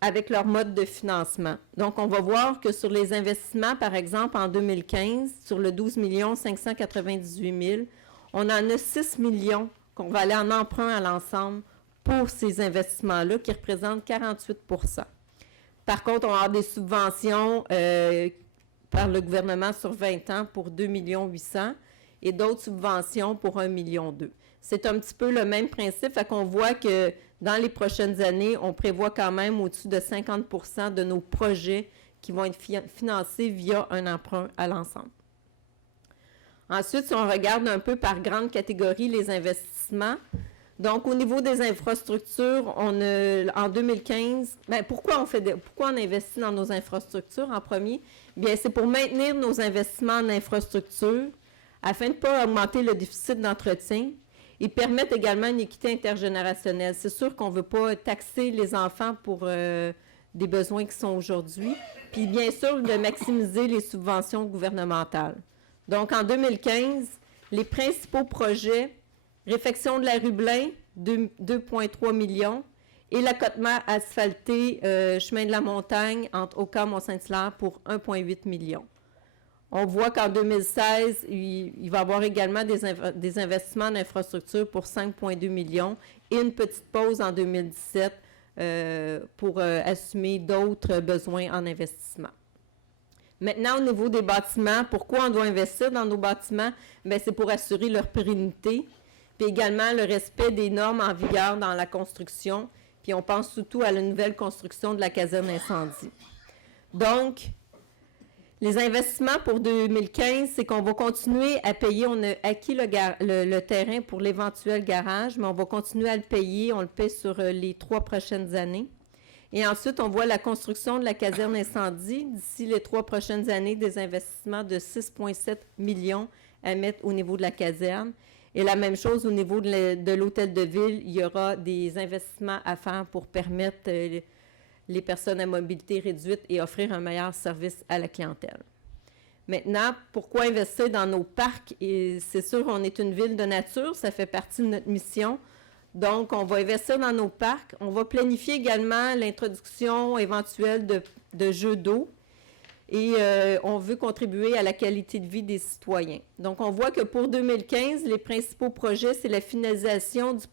avec leur mode de financement. Donc, on va voir que sur les investissements, par exemple, en 2015, sur le 12 598 000, on en a 6 millions qu'on va aller en emprunt à l'ensemble pour ces investissements-là, qui représentent 48 %. Par contre, on va avoir des subventions par le gouvernement sur 20 ans pour 2 800 000 et d'autres subventions pour 1,2 million. C'est un petit peu le même principe, fait qu'on voit que dans les prochaines années, on prévoit quand même au-dessus de 50 % de nos projets qui vont être financés via un emprunt à l'ensemble. Ensuite, si on regarde un peu par grande catégorie les investissements, donc au niveau des infrastructures, on a, en 2015, pourquoi on investit dans nos infrastructures en premier? Bien, c'est pour maintenir nos investissements en infrastructure afin de ne pas augmenter le déficit d'entretien et permettre également une équité intergénérationnelle. C'est sûr qu'on ne veut pas taxer les enfants pour des besoins qui sont aujourd'hui, puis bien sûr de maximiser les subventions gouvernementales. Donc, en 2015, les principaux projets, réfection de la rue Blain, 2,3 millions, et l'accotement asphalté chemin de la montagne entre Oka et Mont-Saint-Hilaire pour 1,8 million. On voit qu'en 2016, il va y avoir également des investissements en infrastructure pour 5,2 millions et une petite pause en 2017 pour assumer d'autres besoins en investissement. Maintenant, au niveau des bâtiments, pourquoi on doit investir dans nos bâtiments? Bien, c'est pour assurer leur pérennité, puis également le respect des normes en vigueur dans la construction, puis on pense surtout à la nouvelle construction de la caserne incendie. Donc, les investissements pour 2015, c'est qu'on va continuer à payer. On a acquis le terrain pour l'éventuel garage, mais on va continuer à le payer. On le paie sur les 3 prochaines années. Et ensuite, on voit la construction de la caserne incendie. D'ici les 3 prochaines années, des investissements de 6,7 millions à mettre au niveau de la caserne. Et la même chose au niveau de l'hôtel de ville, il y aura des investissements à faire pour permettre les personnes à mobilité réduite et offrir un meilleur service à la clientèle. Maintenant, pourquoi investir dans nos parcs? Et c'est sûr, on est une ville de nature, ça fait partie de notre mission. Donc, on va investir dans nos parcs. On va planifier également l'introduction éventuelle de jeux d'eau. Et on veut contribuer à la qualité de vie des citoyens. Donc, on voit que pour 2015, les principaux projets, c'est la finalisation du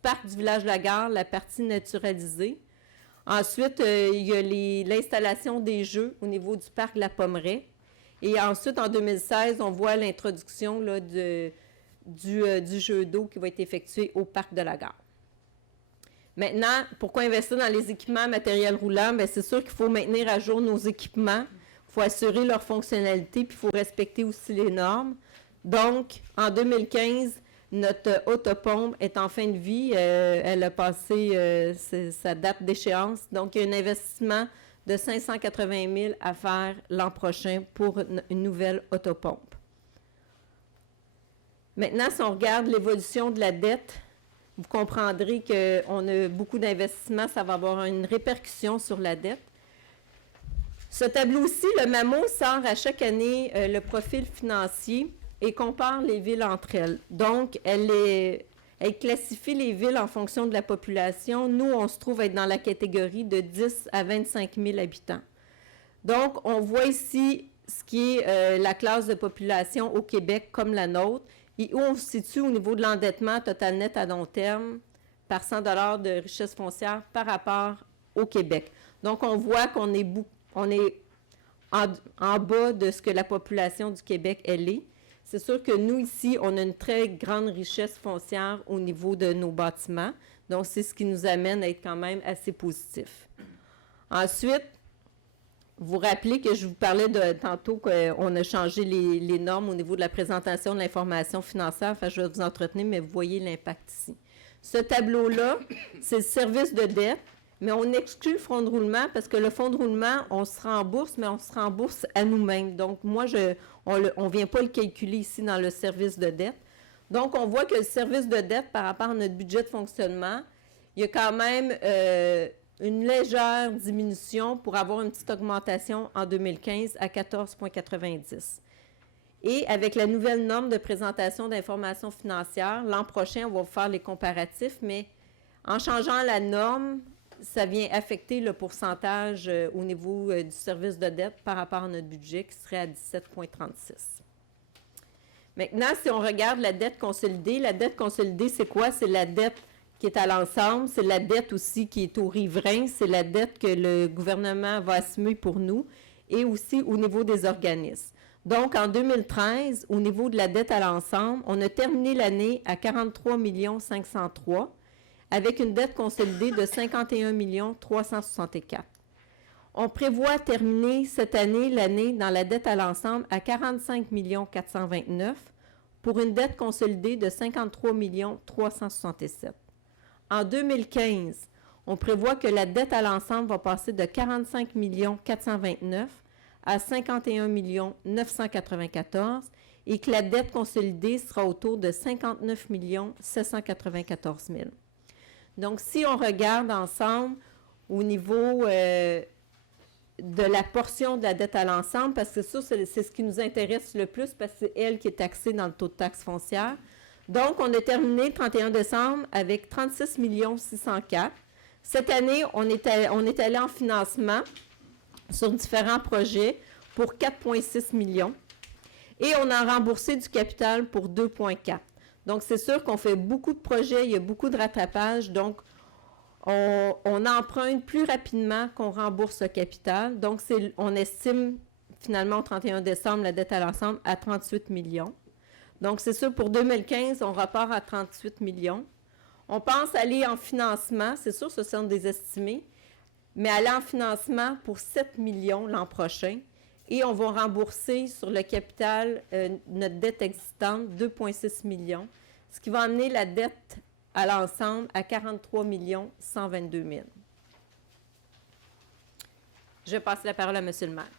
parc du village de la Gare, la partie naturalisée. Ensuite, il y a l'installation des jeux au niveau du parc de la Pommeraye. Et ensuite, en 2016, on voit l'introduction là, du jeu d'eau qui va être effectué au parc de la Gare. Maintenant, pourquoi investir dans les équipements matériels roulants? Bien, c'est sûr qu'il faut maintenir à jour nos équipements, il faut assurer leur fonctionnalité, puis il faut respecter aussi les normes. Donc, en 2015, notre autopompe est en fin de vie. Elle a passé sa date d'échéance. Donc, il y a un investissement de 580 000 à faire l'an prochain pour une nouvelle autopompe. Maintenant, si on regarde l'évolution de la dette, vous comprendrez qu'on a beaucoup d'investissements, ça va avoir une répercussion sur la dette. Ce tableau-ci, le MAMO sort à chaque année le profil financier et compare les villes entre elles. Donc, elle classifie les villes en fonction de la population. Nous, on se trouve être dans la catégorie de 10 à 25 000 habitants. Donc, on voit ici ce qui est la classe de population au Québec comme la nôtre et où on se situe au niveau de l'endettement total net à long terme par 100 $ de richesse foncière par rapport au Québec. Donc, on voit qu'on est, en bas de ce que la population du Québec, elle est. C'est sûr que nous, ici, on a une très grande richesse foncière au niveau de nos bâtiments. Donc, c'est ce qui nous amène à être quand même assez positif. Ensuite, vous rappelez que je vous parlais tantôt qu'on a changé les normes au niveau de la présentation de l'information financière. Enfin, je vais vous entretenir, mais vous voyez l'impact ici. Ce tableau-là, c'est le service de dette, mais on exclut le fonds de roulement parce que le fonds de roulement, on se rembourse, mais on se rembourse à nous-mêmes. Donc, moi, on ne vient pas le calculer ici dans le service de dette. Donc, on voit que le service de dette, par rapport à notre budget de fonctionnement, il y a quand même une légère diminution pour avoir une petite augmentation en 2015 à 14,90. Et avec la nouvelle norme de présentation d'informations financières, l'an prochain, on va faire les comparatifs, mais en changeant la norme, ça vient affecter le pourcentage au niveau du service de dette par rapport à notre budget qui serait à 17,36. Maintenant, si on regarde la dette consolidée, c'est quoi? C'est la dette qui est à l'ensemble, c'est la dette aussi qui est au riverain, c'est la dette que le gouvernement va assumer pour nous et aussi au niveau des organismes. Donc, en 2013, au niveau de la dette à l'ensemble, on a terminé l'année à 43 503 avec une dette consolidée de 51 364. On prévoit terminer cette année, l'année dans la dette à l'ensemble à 45 429 pour une dette consolidée de 53 367. En 2015, on prévoit que la dette à l'ensemble va passer de 45 429 à 51 994 et que la dette consolidée sera autour de 59 794 000. Donc, si on regarde ensemble au niveau de la portion de la dette à l'ensemble, parce que ça, c'est ce qui nous intéresse le plus, parce que c'est elle qui est taxée dans le taux de taxe foncière. Donc, on a terminé le 31 décembre avec 36 604. Cette année, on est allé en financement sur différents projets pour 4,6 millions. Et on a remboursé du capital pour 2,4. Donc, c'est sûr qu'on fait beaucoup de projets, il y a beaucoup de rattrapage. Donc, on emprunte plus rapidement qu'on rembourse le capital. Donc, on estime finalement au 31 décembre la dette à l'ensemble à 38 millions. Donc, c'est sûr, pour 2015, on repart à 38 millions. On pense aller en financement, c'est sûr, ce sont des estimés, mais aller en financement pour 7 millions l'an prochain. Et on va rembourser sur le capital notre dette existante, 2,6 millions, ce qui va amener la dette à l'ensemble à 43 122 000. Je passe la parole à M. le maire.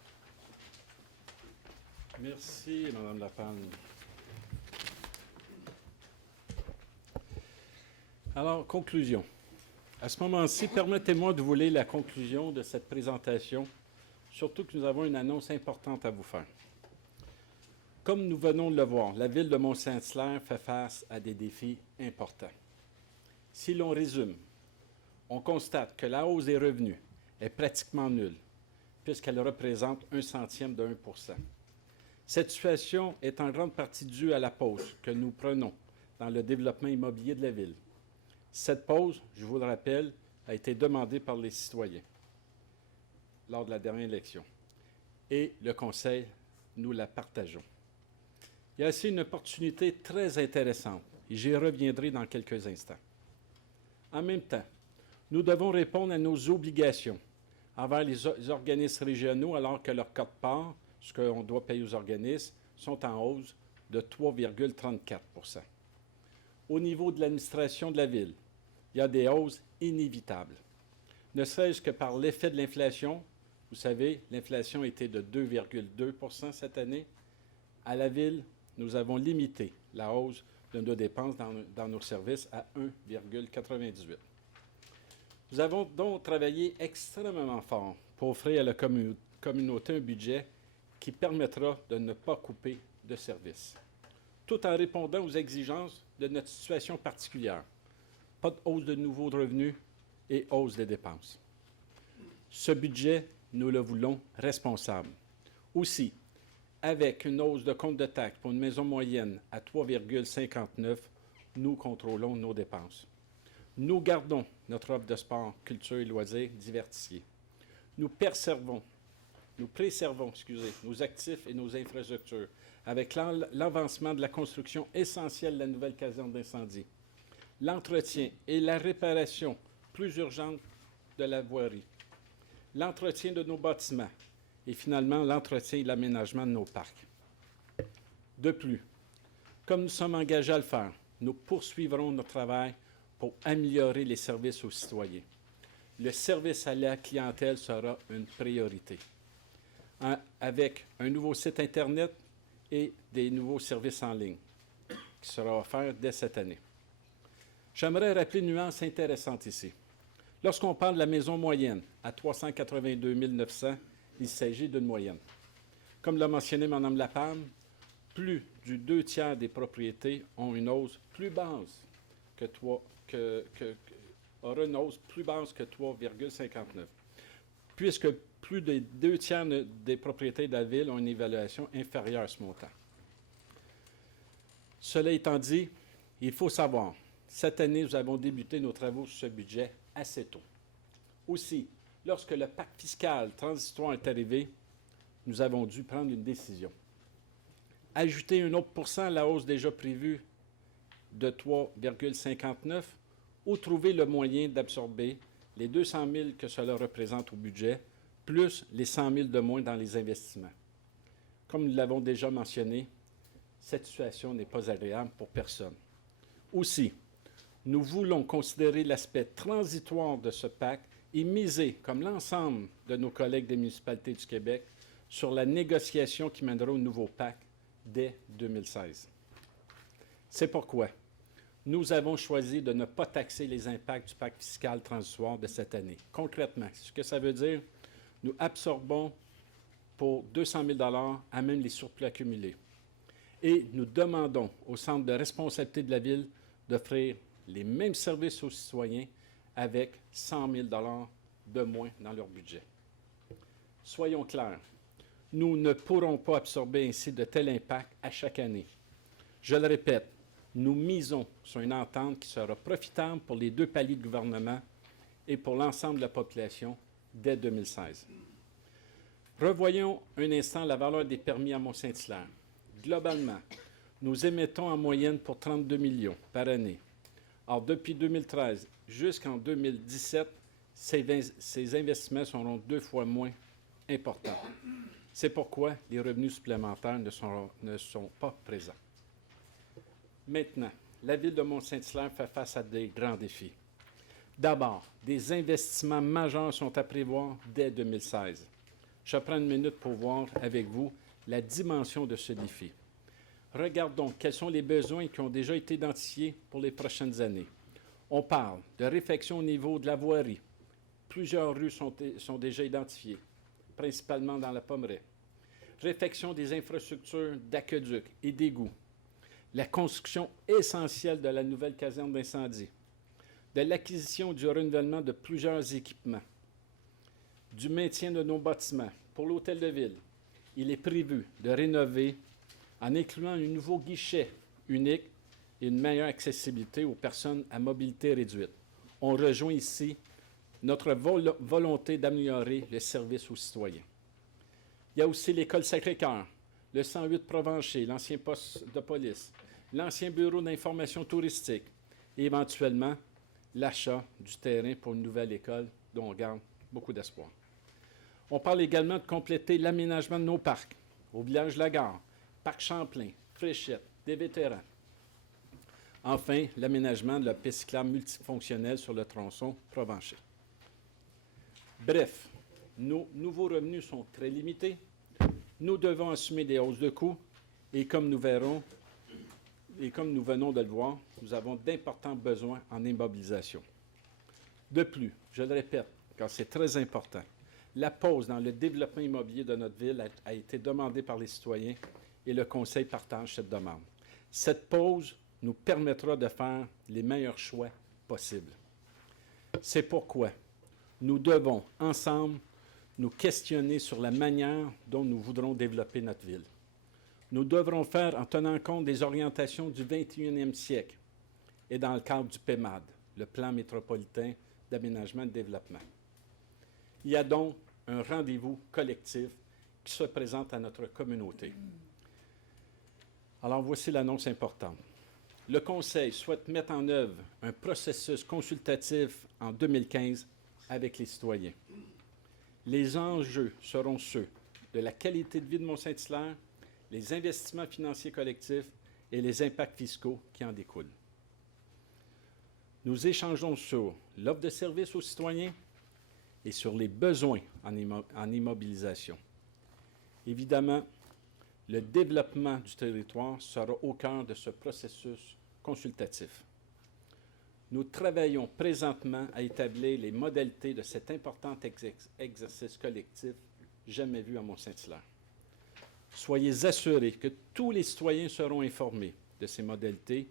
Merci, Mme Lapalme. Alors, conclusion. À ce moment-ci, permettez-moi de vous lire la conclusion de cette présentation, surtout que nous avons une annonce importante à vous faire. Comme nous venons de le voir, la ville de Mont-Saint-Hilaire fait face à des défis importants. Si l'on résume, on constate que la hausse des revenus est pratiquement nulle, puisqu'elle représente 1/100 de 1%. Cette situation est en grande partie due à la pause que nous prenons dans le développement immobilier de la ville. Cette pause, je vous le rappelle, a été demandée par les citoyens lors de la dernière élection. Et le Conseil, nous la partageons. Il y a aussi une opportunité très intéressante, et j'y reviendrai dans quelques instants. En même temps, nous devons répondre à nos obligations envers les organismes régionaux alors que leurs quotes-parts, ce qu'on doit payer aux organismes, sont en hausse de 3,34 %. Au niveau de l'administration de la ville, il y a des hausses inévitables. Ne serait-ce que par l'effet de l'inflation. Vous savez, l'inflation était de 2,2 % cette année. À la ville, nous avons limité la hausse de nos dépenses dans nos services à 1,98. Nous avons donc travaillé extrêmement fort pour offrir à la communauté un budget qui permettra de ne pas couper de services, tout en répondant aux exigences de notre situation particulière. Pas de hausse de nouveaux revenus et hausse des dépenses. Ce budget, nous le voulons responsable. Aussi, avec une hausse de compte de taxes pour une maison moyenne à 3,59, nous contrôlons nos dépenses. Nous gardons notre offre de sport, culture et loisirs diversifiée. Nous préservons nos actifs et nos infrastructures avec l'avancement de la construction essentielle de la nouvelle caserne d'incendie, l'entretien et la réparation plus urgente de la voirie, l'entretien de nos bâtiments et finalement l'entretien et l'aménagement de nos parcs. De plus, comme nous sommes engagés à le faire, nous poursuivrons notre travail pour améliorer les services aux citoyens. Le service à la clientèle sera une priorité, avec un nouveau site Internet et des nouveaux services en ligne qui sera offert dès cette année. J'aimerais rappeler une nuance intéressante ici. Lorsqu'on parle de la maison moyenne à 382 900, il s'agit d'une moyenne. Comme l'a mentionné Mme Lapalme, plus du 2/3 des propriétés ont une hausse plus basse aura une hausse plus basse que 3,59, puisque plus des 2/3 des propriétés de la ville ont une évaluation inférieure à ce montant. Cela étant dit, il faut savoir, cette année, nous avons débuté nos travaux sur ce budget assez tôt. Aussi, lorsque le pacte fiscal transitoire est arrivé, nous avons dû prendre une décision. Ajouter un autre % à la hausse déjà prévue de 3,59 ou trouver le moyen d'absorber les 200 000 que cela représente au budget, plus les 100 000 de moins dans les investissements. Comme nous l'avons déjà mentionné, cette situation n'est pas agréable pour personne. Aussi, nous voulons considérer l'aspect transitoire de ce pacte et miser, comme l'ensemble de nos collègues des municipalités du Québec, sur la négociation qui mènera au nouveau pacte dès 2016. C'est pourquoi nous avons choisi de ne pas taxer les impacts du pacte fiscal transitoire de cette année. Concrètement, ce que ça veut dire, nous absorbons pour 200 000 $ à même les surplus accumulés. Et nous demandons au centre de responsabilité de la Ville d'offrir les mêmes services aux citoyens avec 100 000 $ de moins dans leur budget. Soyons clairs, nous ne pourrons pas absorber ainsi de tels impacts à chaque année. Je le répète, nous misons sur une entente qui sera profitable pour les deux paliers de gouvernement et pour l'ensemble de la population dès 2016. Revoyons un instant la valeur des permis à Mont-Saint-Hilaire. Globalement, nous émettons en moyenne pour 32 millions par année. Or, depuis 2013 jusqu'en 2017, ces investissements seront 2 fois moins importants. C'est pourquoi les revenus supplémentaires ne sont pas présents. Maintenant, la Ville de Mont-Saint-Hilaire fait face à des grands défis. D'abord, des investissements majeurs sont à prévoir dès 2016. Je prends une minute pour voir avec vous la dimension de ce défi. Regardons quels sont les besoins qui ont déjà été identifiés pour les prochaines années. On parle de réfection au niveau de la voirie. Plusieurs rues sont déjà identifiées, principalement dans la Pommeraye. Réfection des infrastructures d'aqueduc et d'égouts. La construction essentielle de la nouvelle caserne d'incendie. De l'acquisition du renouvellement de plusieurs équipements. Du maintien de nos bâtiments. Pour l'hôtel de ville, il est prévu de rénover en incluant un nouveau guichet unique et une meilleure accessibilité aux personnes à mobilité réduite. On rejoint ici notre volonté d'améliorer le service aux citoyens. Il y a aussi l'école Sacré-Cœur, le 108 Provencher, l'ancien poste de police, l'ancien bureau d'information touristique et éventuellement l'achat du terrain pour une nouvelle école dont on garde beaucoup d'espoir. On parle également de compléter l'aménagement de nos parcs, au village La Gare, Parc Champlain, Fréchette, des vétérans. Enfin, l'aménagement de la piste cyclable multifonctionnelle sur le tronçon Provencher. Bref, nos nouveaux revenus sont très limités. Nous devons assumer des hausses de coûts et comme nous venons de le voir, nous avons d'importants besoins en immobilisation. De plus, je le répète, car c'est très important, La pause dans le développement immobilier de notre ville a été demandée par les citoyens et le Conseil partage cette demande. Cette pause nous permettra de faire les meilleurs choix possibles. C'est pourquoi nous devons, ensemble, nous questionner sur la manière dont nous voudrons développer notre ville. Nous devrons faire en tenant compte des orientations du 21e siècle et dans le cadre du PEMAD, le Plan métropolitain d'aménagement et de développement. Il y a donc un rendez-vous collectif qui se présente à notre communauté. Alors, voici l'annonce importante. Le Conseil souhaite mettre en œuvre un processus consultatif en 2015 avec les citoyens. Les enjeux seront ceux de la qualité de vie de Mont-Saint-Hilaire, les investissements financiers collectifs et les impacts fiscaux qui en découlent. Nous échangeons sur l'offre de services aux citoyens et sur les besoins en immobilisation. Évidemment, le développement du territoire sera au cœur de ce processus consultatif. Nous travaillons présentement à établir les modalités de cet important exercice collectif jamais vu à Mont-Saint-Hilaire. Soyez assurés que tous les citoyens seront informés de ces modalités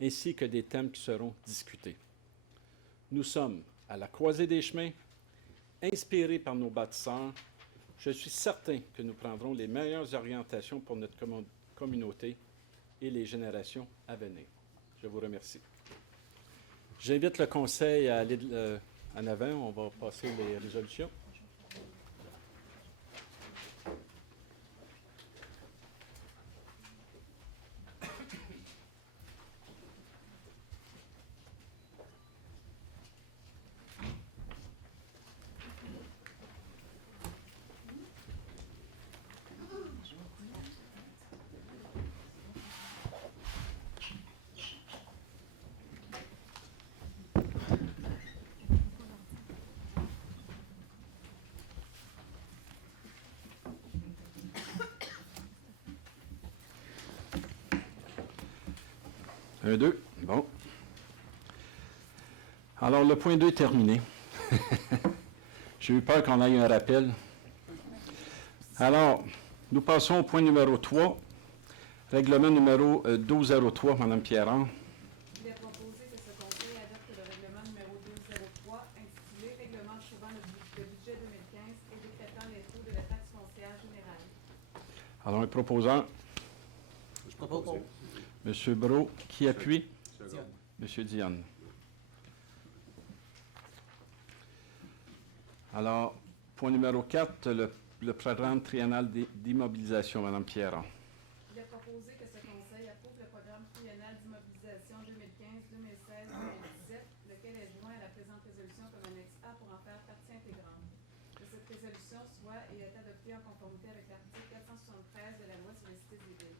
ainsi que des thèmes qui seront discutés. Nous sommes à la croisée des chemins, inspirés par nos bâtisseurs. Je suis certain que nous prendrons les meilleures orientations pour notre communauté et les générations à venir. Je vous remercie. J'invite le Conseil à aller en avant. On va passer les résolutions. Un, deux. Bon. Alors, le point 2 est terminé. J'ai eu peur qu'on aille un rappel. Alors, nous passons au point numéro 3, règlement numéro 1203, Mme Pierrand. Il est proposé que ce Conseil adopte le règlement numéro 1203, intitulé Règlement approuvant le budget 2015 et décrétant les taux de la taxe foncière générale. Alors, un proposeur. Je propose. M. Brault, qui appuie? M. Dionne. Alors, point numéro 4, le programme triennal d'immobilisation, Mme Pierrand. Il est proposé que ce Conseil approuve le programme triennal d'immobilisation 2015-2016-2017, lequel est joint à la présente résolution comme annexe A pour en faire partie intégrante. Que cette résolution soit et est adoptée en conformité avec l'article 473 de la loi sur les cités des villes.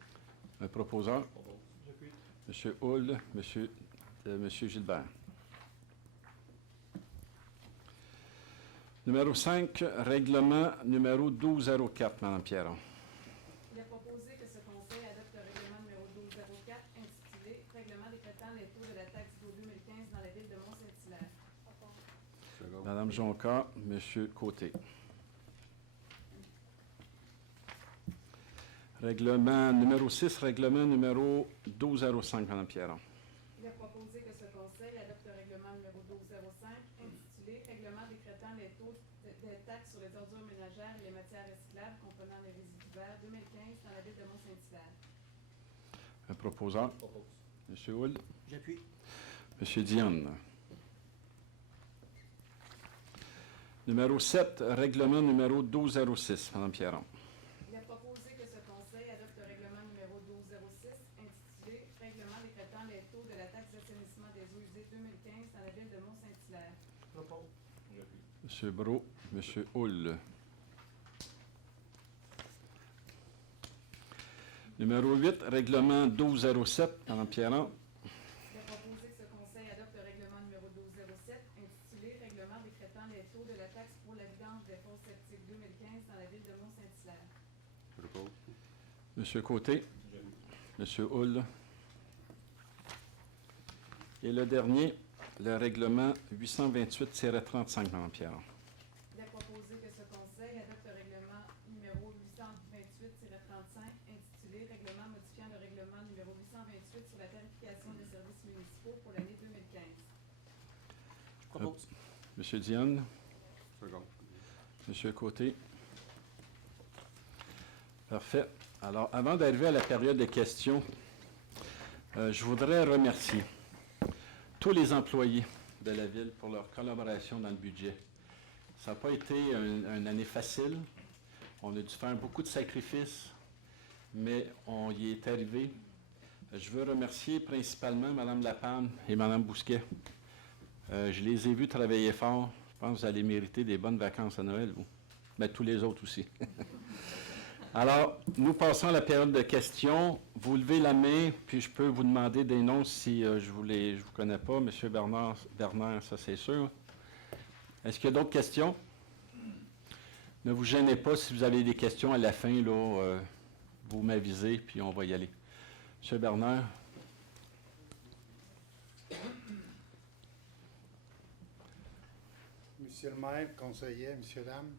Un proposeur? M. Hull, M. Gilbert. Numéro 5, règlement numéro 1204, Mme Pierron. Il est proposé que ce Conseil adopte le règlement numéro 1204, intitulé Règlement décrétant les taux de la taxe d'eau 2015 dans la ville de Mont-Saint-Hilaire. Mme Jonca, M. Côté. Règlement numéro 6, règlement numéro 1205, Mme Pierron. Il est proposé que ce Conseil adopte le règlement numéro 1205, intitulé Règlement décrétant les taux des taxes sur les ordures ménagères et les matières recyclables comprenant les résidus verts 2015 dans la ville de Mont-Saint-Hilaire. Un proposeur? M. Hull. J'appuie. M. Dionne. Numéro 7, règlement numéro 1206, Mme Pierron. Il est proposé que ce Conseil adopte le règlement numéro 1206, intitulé Règlement décrétant les taux de la taxe d'assainissement des eaux usées 2015 dans la ville de Mont-Saint-Hilaire. M. Brault, M. Hull. Numéro 8, règlement 1207, Mme Pierron. Il est proposé que ce Conseil adopte le règlement numéro 1207, intitulé Règlement décrétant les taux de la taxe pour la vidange des fosses septiques 2015 dans la ville de Mont-Saint-Hilaire. M. Côté. M. Hull. Et le dernier, le règlement 828-35, Mme Pierron. Il est proposé que ce Conseil municipaux pour l'année 2015. Je propose. Monsieur Dionne, Second. Monsieur Côté. Parfait. Alors, avant d'arriver à la période de questions, je voudrais remercier tous les employés de la Ville pour leur collaboration dans le budget. Ça n'a pas été une année facile. On a dû faire beaucoup de sacrifices, mais on y est arrivé. Je veux remercier principalement Mme Lapalme et Mme Bousquet. Je les ai vus travailler fort. Je pense que vous allez mériter des bonnes vacances à Noël, vous. Mais tous les autres aussi. Alors, nous passons à la période de questions. Vous levez la main, puis je peux vous demander des noms si je vous connais pas. Monsieur Bernard, ça c'est sûr. Est-ce qu'il y a d'autres questions? Ne vous gênez pas si vous avez des questions à la fin, là, vous m'avisez, puis on va y aller. Monsieur Bernard. Monsieur le maire, conseiller, messieurs, dames,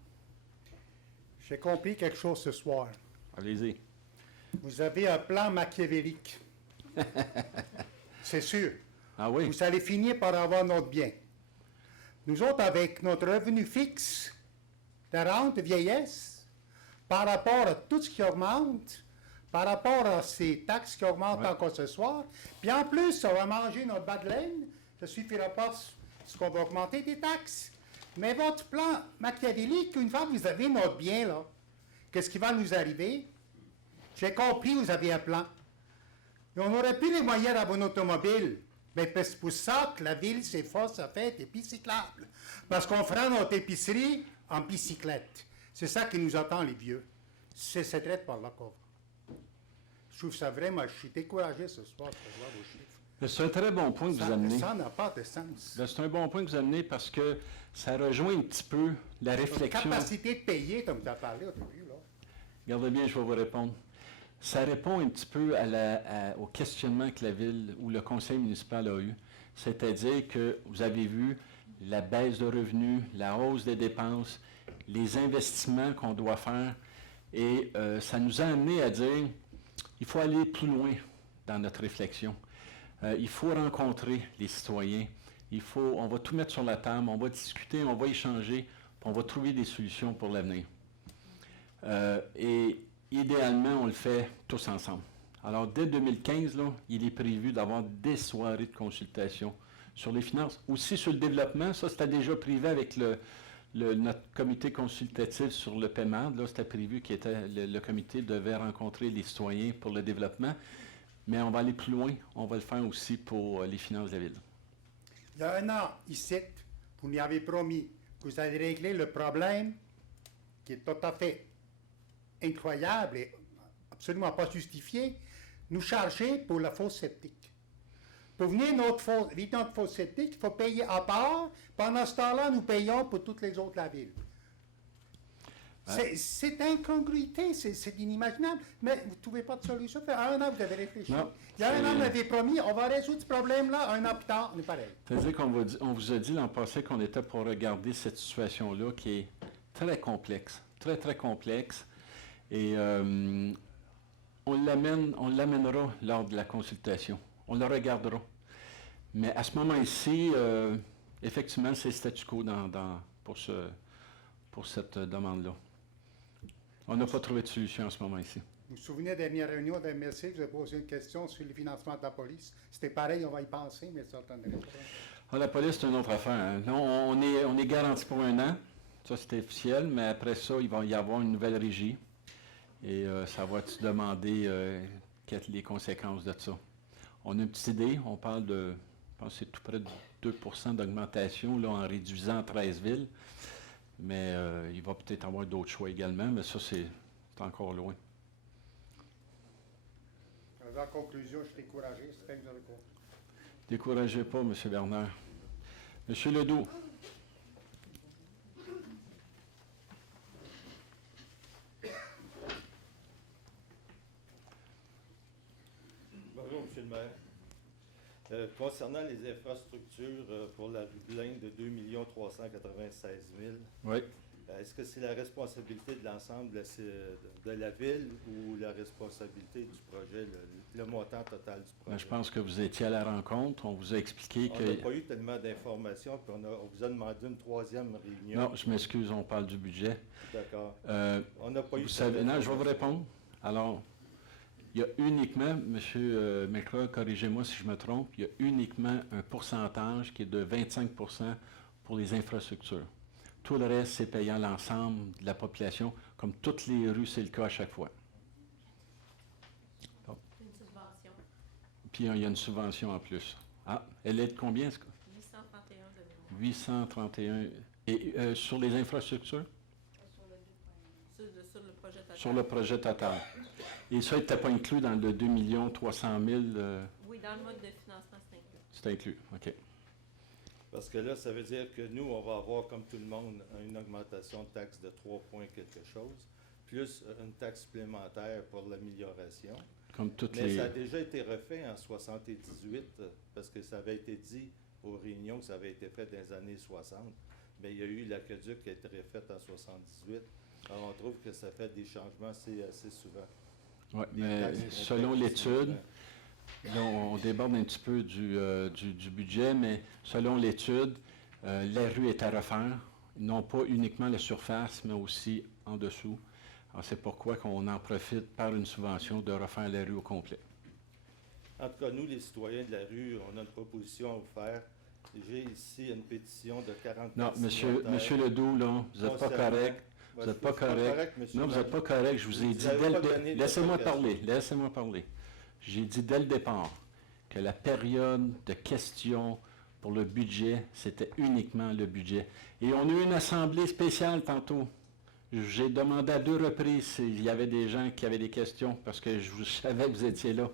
j'ai compris quelque chose ce soir. Allez-y. Vous avez un plan machiavélique. C'est sûr. Ah oui? Vous allez finir par avoir notre bien. Nous autres, avec notre revenu fixe de rente, de vieillesse, par rapport à tout ce qui augmente, par rapport à ces taxes qui augmentent encore ce soir, puis en plus, on va manger notre bas de laine, ça ne suffira pas ce qu'on va augmenter des taxes. Mais votre plan machiavélique, une fois que vous avez notre bien, là, qu'est-ce qui va nous arriver? J'ai compris, vous avez un plan. Et on n'aurait plus les moyens d'avoir une automobile. Mais c'est pour ça que la ville s'efforce à faire des pistes cyclables. Parce qu'on fera notre épicerie en bicyclette. C'est ça qui nous attend, les vieux. C'est cette traite par là qu'on va. Je trouve ça vraiment, je suis découragé ce soir de voir vos chiffres. C'est un très bon point que vous amenez. Ça n'a pas de sens. C'est un bon point que vous amenez parce que ça rejoint un petit peu la Notre réflexion. capacité de payer, comme tu as parlé au début, là. Regardez bien, je vais vous répondre. Ça répond un petit peu au questionnement que la Ville ou le Conseil municipal a eu. C'est-à-dire que vous avez vu la baisse de revenus, la hausse des dépenses, les investissements qu'on doit faire. Et ça nous a amené à dire il faut aller plus loin dans notre réflexion. Il faut rencontrer les citoyens. On va tout mettre sur la table, on va discuter, on va échanger, puis on va trouver des solutions pour l'avenir. Et idéalement, on le fait tous ensemble. Alors, dès 2015, là, il est prévu d'avoir des soirées de consultation sur les finances. Aussi sur le développement, ça, c'était déjà prévu avec notre comité consultatif sur le paiement. Là, c'était prévu que le comité devait rencontrer les citoyens pour le développement. Mais on va aller plus loin. On va le faire aussi pour les finances de la Ville. Il y a un an, ici, vous nous avez promis que vous allez régler le problème qui est tout à fait incroyable et absolument pas justifié, nous charger pour la fosse septique. Pour vider notre fosse septique, il faut payer à part. Pendant ce temps-là, nous payons pour toutes les autres de la ville. C'est incongruité, c'est inimaginable. Mais vous ne trouvez pas de solution. Il y a un an, vous avez réfléchi. Non, il y a un an, vous avez promis, on va résoudre ce problème-là. Un an plus tard, on est pareil. C'est-à-dire qu'on vous a dit l'an passé qu'on était pour regarder cette situation-là qui est très complexe, très, très complexe. Et on l'amènera lors de la consultation. On le regardera. Mais à ce moment-ci, effectivement, c'est le statu quo pour cette demande-là. On n'a pas trouvé de solution en ce moment-ci. Vous vous souvenez de la dernière réunion de MRC, je vous ai posé une question sur le financement de la police. C'était pareil, on va y penser, mais ça n'entendrait pas. Ah, la police, c'est une autre affaire. Hein. Là, on est garanti pour un an. Ça, c'est officiel. Mais après ça, il va y avoir une nouvelle régie. Et ça va te demander quelles les conséquences de ça. On a une petite idée. On parle de, je pense que c'est tout près de 2 % d'augmentation là, en réduisant 13 villes. Mais il va peut-être avoir d'autres choix également, mais ça, c'est encore loin. En conclusion, je suis découragé. C'est pas que vous avez compris. Découragez pas, M. Bernard. M. Ledoux. Bonjour, M. le maire. Concernant les infrastructures pour la rue Blaine de 2 396 000, Oui. Est-ce que c'est la responsabilité de l'ensemble de la ville ou la responsabilité du projet, le montant total du projet? Ben, je pense que vous étiez à la rencontre. On vous a expliqué On que... n'a pas eu tellement d'informations, puis on vous a demandé une 3e réunion. Non, je m'excuse, on parle du budget. D'accord. On n'a pas eu Vous savez, non, je vais vous répondre. Alors, il y a uniquement, M. McClure, corrigez-moi si je me trompe, il y a uniquement un pourcentage qui est de 25% pour les infrastructures. Tout le reste, c'est payant l'ensemble de la population. Comme toutes les rues, c'est le cas à chaque fois. Bon. Une subvention. Puis, il y a une subvention en plus. Ah, elle est de combien, ce cas? 831 de mémoire. 831. Et sur les infrastructures? Sur le projet total. Sur le projet total. Et ça, il n'était pas inclus dans le 2 300 000? Oui, dans le mode de financement, c'est inclus. C'est inclus, OK. Parce que là, ça veut dire que nous, on va avoir, comme tout le monde, une augmentation de taxe de 3 points quelque chose, plus une taxe supplémentaire pour l'amélioration. Comme toutes Mais les... ça a déjà été refait en 78, parce que ça avait été dit aux réunions que ça avait été fait dans les années 60. Mais il y a eu l'aqueduc qui a été refait en 78. Alors, on trouve que ça fait des changements assez souvent. Oui, Des mais taxes selon complètes, l'étude, là, on déborde un petit peu du budget, mais selon l'étude, la rue est à refaire, non pas uniquement la surface, mais aussi en dessous. Alors, c'est pourquoi qu'on en profite par une subvention de refaire la rue au complet. En tout cas, nous, les citoyens de la rue, on a une proposition à vous faire. J'ai ici une pétition de 44 Non, signataires. monsieur Ledoux, là, vous n'êtes pas correct. Vous n'êtes pas correct. Non, vous n'êtes pas correct. Je vous ai dit dès le... Laissez-moi parler. Laissez-moi parler. J'ai dit dès le départ que la période de questions pour le budget, c'était uniquement le budget. Et on a eu une assemblée spéciale tantôt. J'ai demandé à 2 reprises s'il y avait des gens qui avaient des questions parce que je savais que vous étiez là.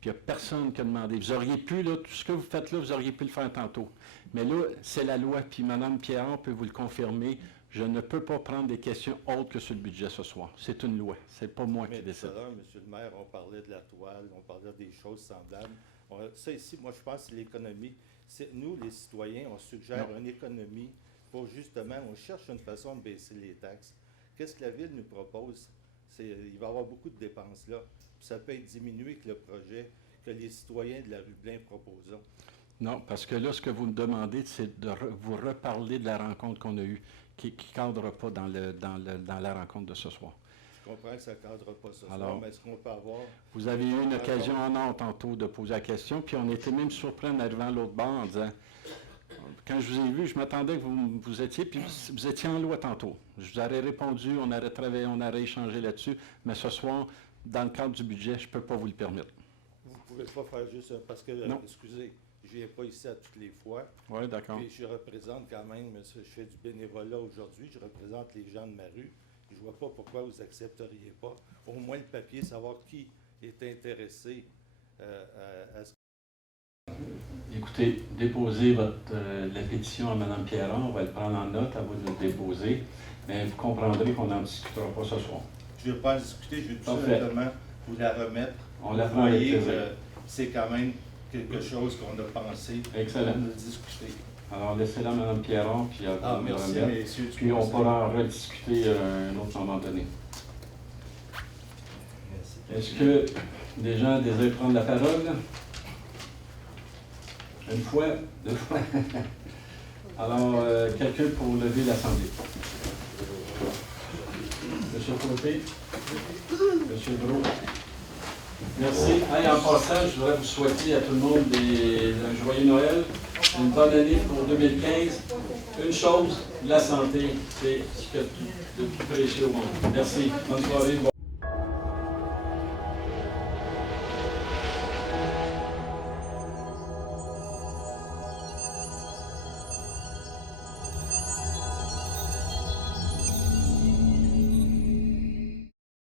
Puis il n'y a personne qui a demandé. Vous auriez pu, là, tout ce que vous faites là, vous auriez pu le faire tantôt. Mais là, c'est la loi, puis Mme Pierron peut vous le confirmer. Je ne peux pas prendre des questions autres que sur le budget ce soir. C'est une loi. C'est pas moi qui décide. Tout à l'heure, M. le maire, on parlait de la toile, on parlait des choses semblables. Ça ici, moi, je pense que c'est l'économie. Nous, les citoyens, on suggère une économie pour justement, on cherche une façon de baisser les taxes. Qu'est-ce que la Ville nous propose? Il va y avoir beaucoup de dépenses là. Puis ça peut être diminué que le projet que les citoyens de la rue Blain proposent. Non, parce que là, ce que vous me demandez, c'est de vous reparler de la rencontre qu'on a eue, qui ne cadre pas dans la rencontre de ce soir. Je comprends que ça ne cadre pas ce Alors, soir, mais est-ce qu'on peut avoir... Vous avez eu une occasion en or tantôt de poser la question, puis on était même surpris en arrivant à l'autre bord en disant... Quand je vous ai vu, je m'attendais que vous étiez, puis vous étiez en loi tantôt. Je vous aurais répondu, on aurait travaillé, on aurait échangé là-dessus, mais ce soir, dans le cadre du budget, je ne peux pas vous le permettre. Vous ne pouvez pas faire juste parce que, excusez, je ne viens pas ici à toutes les fois. Oui, d'accord. Puis je représente quand même, je fais du bénévolat aujourd'hui, je représente les gens de ma rue. Je ne vois pas pourquoi vous n'accepteriez pas. Au moins le papier, savoir qui est intéressé à ce. Écoutez, déposez la pétition à Mme Pierron, on va le prendre en note, à vous de le déposer, mais vous comprendrez qu'on n'en discutera pas ce soir. Je ne vais pas en discuter, je vais tout simplement vous la remettre. On la prend avec plaisir. C'est quand même quelque chose qu'on a pensé. Excellent. De discuter. Alors, laissez-la Mme Pierron, puis à vous de merci, remettre. messieurs. Puis on pourra en rediscuter à un autre moment donné. Merci. Est-ce que des gens désirent prendre la parole? Une fois, 2 fois. Alors, quelqu'un pour lever l'Assemblée. Monsieur Côté. Monsieur Gros. Merci. Hey, en passant, je voudrais vous souhaiter à tout le monde un joyeux Noël, une bonne année pour 2015. Une chose, la santé, c'est ce qu'il y a de plus précieux au monde. Merci. Bonne soirée.